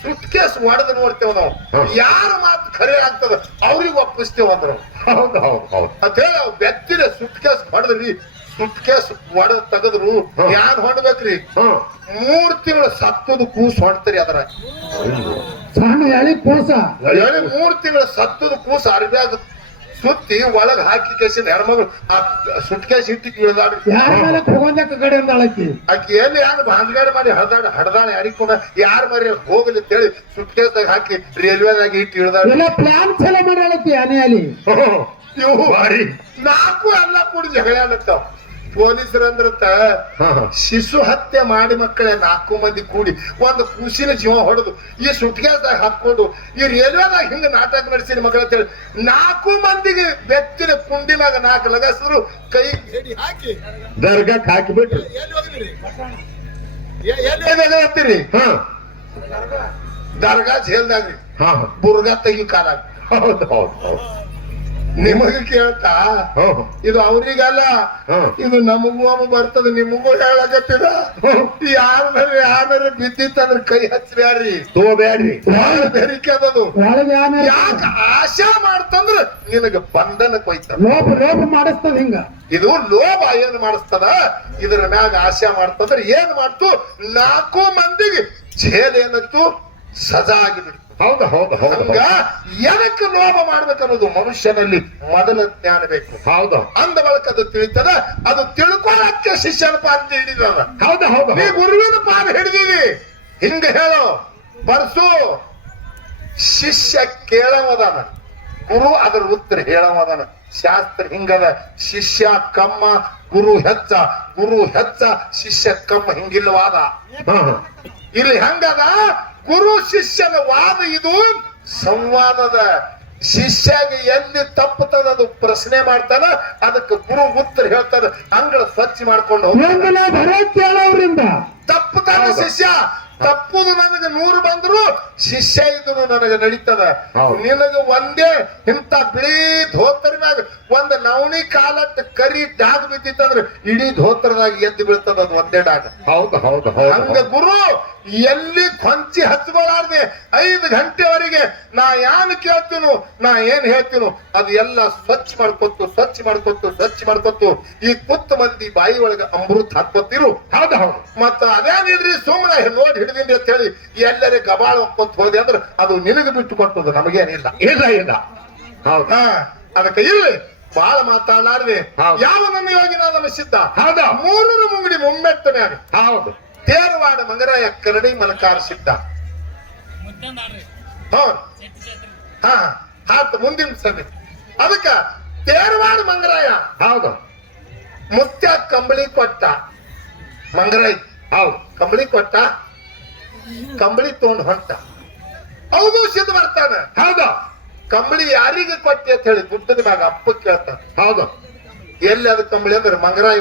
ಸುಟ್ ಕೇಸ್ ಹೊಡೆದು ನೋಡ್ತೇವ ನಾವು, ಹಾ. ಯಾರ ಮಾತು ಖರೆ ಆಗ್ತದ ಅವ್ರಿಗೆ ಒಪ್ಪಿಸ್ತೇವ ಅಂದ್ರ ಹೌದು ಹೌದು ಹೌದು. ಅಂತ ಹೇಳಿ ಅವ್ ಬೆತ್ತಿರ ಸುಟ್ ಕೇಸ್ ಹೊಡೆದ್ರಿ. ಸುಟ್ ಕೇಸ್ ಹೊಡೆದ್ ತೆಗದ್ರು. ಹಾ. ಯಾನ್ ಹೊಡ್ಬೇಕ್ರಿ, ಹಾ. 3 ತಿಂಗಳು ಸತ್ತದ ಕೂಸು ಹೊಡ್ತರಿ. ಅದ್ರ ಸಣ್ಣ ಎಳಿ ಕೋಸ. 3 ತಿಂಗಳು ಸತ್ತದ ಕೂಸು ಅರ್ಬ್ಯಾಗ ಸುತ್ತಿ ಒಳಗ್ ಹಾಕಿ ಕೇಸಿನ ಹೆಣ್ಮಗಳು ಸುಟ್ಕೇಸಿ ಇಟ್ಟಿ ಇಳ್ದಾಡಿ ಯಾರ ಮೇಲೆ ಹೋಗೋದಕ್ಕ ಕಡೆ ಅಂದಾಳಕಿ ಆಕಿ ಎಲ್ಲಿ ಯಾರು ಬಾಂದ್ಗಾಡಿ ಮಾಡಿ ಹಡ್ದಾಳ ಯಾರಿಗ್ ಕೂಡ ಯಾರ ಮರಿ ಹೋಗ್ಲಿ ಅಂತೇಳಿ ಸುಟ್ಕೇಸ್ದಾಗ ಹಾಕಿ ರೈಲ್ವೆದಾಗ ಇಟ್ಟು ಇಳ್ದಾಡಿ ಇಲ್ಲ ಪ್ಲಾನ್ ಚಲೋ ಮಾಡ್ಯಾಳಕಿ ಆನೆ ಅಲ್ಲಿ ಇವು ಬಾರಿ ನಾಲ್ಕು ಎಲ್ಲ ಕೂಡಿ ಜಗಳ ಆಡತ್ತಾವ ಪೊಲೀಸರಂದ್ರತ ಶಿಶು ಹತ್ಯೆ ಮಾಡಿ ಮಕ್ಕಳೇ 4 ಮಂದಿ ಕೂಡಿ ಒಂದು ಕೂಸಿನ ಜೀವ ಹೊಡೆದು ಈ ಸುಟ್ಕೇಸ್ದಾಗ ಹಾಕೊಂಡು ಈ ರೈಲ್ವೆದಾಗ ಹಿಂಗ ನಾಟಕ ನಡೆಸಿದ ಮಕ್ಕಳ ಅಂತೇಳಿ 4 ಮಂದಿಗೆ ಬೆತ್ತಿನ ಕುಂಡಿ ಮ್ಯಾಗ 4 ಲಗಸರು ಕೈ ಹಿಡಿ ಹಾಕಿ ದರ್ಗಾಕ್ ಹಾಕಿಬಿಟ್ರು. ಎಲ್ಲಿ ಹೋಗಿದ್ರಿ ಎಲ್ಲಿ ಅಂತೀರಿ ಹಾ ದರ್ಗಾ ಜೇಲ್ದಾಗ್ರಿ ಹಾ ಬುರ್ಗಾ ತೆಗಿ ಕಾಲಾಗ ಹೌದು ಹೌದು ಹೌದು ನಿಮಗ ಕೇಳ್ತಾ ಹ್ಮ್ ಇದು ಅವ್ರಿಗಲ್ಲ ಹ್ಮ್. ಇದು ನಮಗೂ ಅವ ಬರ್ತದ ನಿಮಗೂ ಹೇಳಕತ್ತಿದ ಯಾರ ಬಿದ್ದಿತ್ತಂದ್ರ ಕೈ ಹಚ್ಚ್ರಿ ತಗೋಬ್ಯಾಡ್ರಿ. ಬಹಳ ಬೆರಿಕೆ ಅದದು ಒಳಗೆ ಆನೆ ಯಾಕ ಆಶಾ ಮಾಡ್ತಂದ್ರ ನಿನಗ ಬಂಧನಕ್ಕೆ ಹೋಯ್ತದ ಲೋಪ ಮಾಡಿಸ್ತದ ಹಿಂಗ ಇದು ಲೋಭ ಏನ್ ಮಾಡಿಸ್ತದ ಇದ್ರ ಮ್ಯಾಗ ಆಶಾ ಮಾಡ್ತಂದ್ರ ಏನ್ ಮಾಡ್ತು 4 ಮಂದಿಗೆ ಜೇಲ್ ಏನತ್ತು ಸಜಾ ಆಗಿಬಿಡ್ತು ಹೌದು ಹೌದು ಹೌದು ಹಂಗ ಏನಕ್ಕೆ ಲೋಭ ಮಾಡ್ಬೇಕನ್ನೋದು ಮನುಷ್ಯನಲ್ಲಿ ಮೊದಲ ಜ್ಞಾನ ಬೇಕು ಹೌದು ಅಂದ ಬಳಕ ಅದು ತಿಳಿತದ ಅದು ತಿಳ್ಕೊಳಕ್ಕೆ ಶಿಷ್ಯನ ಪಾತ್ರ ಹಿಡಿದದ ಹೌದು ಹೌದು ನೀ ಗುರುವಿನ ಪಾದ ಹಿಡಿದಿದಿ ಹಿಂಗ ಹೇಳೋ ಬರ್ಸು ಶಿಷ್ಯ ಕೇಳವದಾನ ಗುರು ಅದರ ಉತ್ತರ ಹೇಳವದಾನ ಶಾಸ್ತ್ರ ಹಿಂಗದ ಶಿಷ್ಯ ಕಮ್ಮ ಗುರು ಹೆಚ್ಚ ಶಿಷ್ಯ ಕಮ್ಮ ಹಿಂಗಿಲ್ಲವಾದ ಹಾ ಹಾ ಇಲ್ಲಿ ಹಂಗದ ಗುರು ಶಿಷ್ಯನ ವಾದ ಇದು ಸಂವಾದದ ಶಿಷ್ಯಗೆ ಎಲ್ಲಿ ತಪ್ಪುತ್ತದ ಅದು ಪ್ರಶ್ನೆ ಮಾಡ್ತಾನ ಅದಕ್ಕೆ ಗುರು ಉತ್ತರ ಹೇಳ್ತಾನ ಅಂಗಳ ಸ್ವಚ್ಛ ಮಾಡ್ಕೊಂಡು ಹೋಗ್ತಾನ. ಒಂದಲ ಬರೇ ಕೇಳೋದ್ರಿಂದ ತಪ್ಪುತ್ತಾನ ಶಿಷ್ಯ ತಪ್ಪುದು ನನಗೆ 100 ಬಂದ್ರು ಶಿಷ್ಯ ಇದ್ರು ನನಗೆ ನಡೀತದ ಹೌದು. ನಿನಗ ಒಂದೇ ಇಂತ ಬಿಳಿ ಧೋತರ ಮ್ಯಾಗ ಒಂದ್ ನವಣಿ ಕಾಲಟ್ಟು ಕರಿ ಡಾಗ್ ಬಿದ್ದಿತ್ತಂದ್ರೆ ಇಡೀ ಧೋತ್ರದಾಗ ಎದ್ದು ಬೀಳ್ತದ ಅದು ಒಂದೇ ಡಾಗ್ ಹೌದು ಹೌದು ಹೌದು ಹಂಗ ಗುರು ಎಲ್ಲಿ ಕೊಂಚಿ ಹಚ್ಕೊಳಾರ್ದೆ 5 ಗಂಟೆವರೆಗೆ ನಾ ಯಾನ್ ಕೇಳ್ತೀನೋ ನಾ ಏನ್ ಹೇಳ್ತೀನೋ ಅದು ಎಲ್ಲ ಸ್ವಚ್ಛ ಮಾಡ್ಕೊತ್ತು ಈ ಕುತ್ತ ಮಂದಿ ಬಾಯಿ ಒಳಗ ಅಮೃತ ಹಾಕ್ಕೊತಿರು ಹೌದು ಹೌದು ಮತ್ತ ಅದೇನಿಲ್ರಿ ಸುಮ್ಮನೆ ನೋಡಿ ಹಿಡಿದಿನ್ರಿ ಅಂತ ಹೇಳಿ ಎಲ್ಲರೇ ಗಬಾಳ ಒಪ್ಕೊಂತ ಹೋದೆ ಅಂದ್ರೆ ಅದು ನಿನಗೆ ಬಿಟ್ಟು ಕೊಟ್ಟದು ನಮಗೇನಿಲ್ಲ ಇಲ್ಲ ಇಲ್ಲ ಹೌದು ಹಾ ಅದಕ್ಕೆ ಇಲ್ಲಿ ಬಾಳ ಮಾತಾಡಲಾರ್ದೆ ಹೌದು. ಯಾವ ನನ್ನ ಯೋಗಿನ ನನ್ನ ಸಿದ್ಧ ಹೌದು 3 ಮುಂಗಡಿ ಮುಮ್ಮೆಟ್ಟ ಮ್ಯಾಗ ಹೌದು ತೇರವಾಡ ಮಂಗರಾಯ ಕರಡಿ ಮಲಕಾರ ಸಿದ್ಧ ಹೌದು ಹಾ ಹಾತ್ ಮುಂದಿನ ಸಭೆ ಅದಕ್ಕ ತೇರವಾಡ ಮಂಗರಾಯ ಹೌದು ಮುತ್ಯ ಕಂಬಳಿ ಕೊಟ್ಟ ಮಂಗರಾಯ ಹೌದು ಕಂಬಳಿ ಕೊಟ್ಟ ಕಂಬಳಿ ತಗೊಂಡ್ ಹೊಂಟ ಹೌದು ಸಿದ್ಧ ಬರ್ತಾನ ಹೌದು ಕಂಬಳಿ ಯಾರಿಗೆ ಕೊಟ್ಟಿ ಅಂತ ಹೇಳಿ ಗುಡ್ಡದ ಮ್ಯಾಗ ಅಪ್ಪ ಕೇಳ್ತಾನ ಹೌದು ಎಲ್ಲಿ ಅದು ಕಂಬಳಿ ಅಂದ್ರೆ ಮಂಗರಾಯ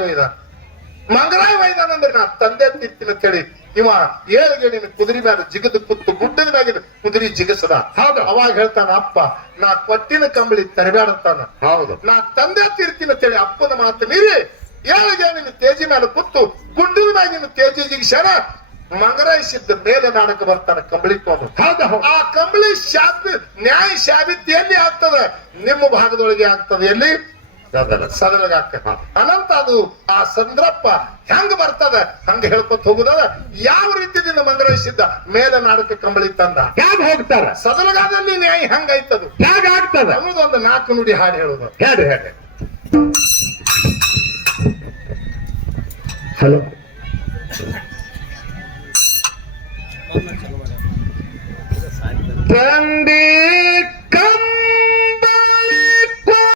ಒಯ್ದಾನ ಅಂದ್ರೆ ನಾ ತಂದೆ ತಿರ್ತೀನಿ ಅಂತ ಹೇಳಿ ಇವ ಏಳಿಗೆ ನಿನ್ನ ಕುದುರೆ ಮ್ಯಾಲ ಜಿಗದು ಕುತ್ತು ಗುಡ್ಡದ ಮ್ಯಾಗಿನ ಕುದುರೆ ಜಿಗಸದ ಹೌದು. ಅವಾಗ ಹೇಳ್ತಾನ ಅಪ್ಪ ನಾ ಕೊಟ್ಟಿನ ಕಂಬಳಿ ತರಬೇಡಂತಾನ ಹೌದು ನಾ ತಂದೆ ತೀರ್ತೀನಿ ಅಂತ ಹೇಳಿ ಅಪ್ಪನ ಮಾತು ಮೀರಿ ಏಳಿಗೆ ನಿನ್ನ ತೇಜಿ ಮೇಲೆ ಕುತ್ತು ಗುಡ್ಡದ ಮ್ಯಾಗಿನ ತೇಜಿ ಜಿಗಿಸ್ಯಾನ ಮಂಗರಾಯಿಸಿದ್ದ ಮೇಲೆ ನಾಡಕ ಬರ್ತಾನ ಕಂಬಳಿ ತಗೊಂಡು ಹೌದು ಹೌದು ಆ ಕಂಬಳಿ ನ್ಯಾಯ ಶಾಬಿತ್ ಎಲ್ಲಿ ಆಗ್ತದ ನಿಮ್ಮ ಭಾಗದೊಳಗೆ ಆಗ್ತದೆ ಎಲ್ಲಿ ಸದನಗ ಆಗ್ತದೆ ಅನಂತ ಅದು ಆ ಸಂದ್ರಪ್ಪ ಹೆಂಗ ಬರ್ತದ ಹಂಗ ಹೇಳ್ಕೊತ ಹೋಗುದದ ಯಾವ ರೀತಿಯಿಂದ ಮಂಗರಾಯಿಸಿದ್ದ ಮೇಲೆ ನಾಡಕ ಕಂಬಳಿ ತಂದ ಹೇಗ್ ಹೋಗ್ತಾರ ಸದನಗಾದಲ್ಲಿ ನ್ಯಾಯ ಹೆಂಗಾಯ್ತದು ಹೇಗ್ ಆಗ್ತದ ಅನ್ನೋದೊಂದು 4 ನುಡಿ ಹಾಡು ಹೇಳುದು ಹೇಳಿ ಹೇಳಿ ಹಲೋ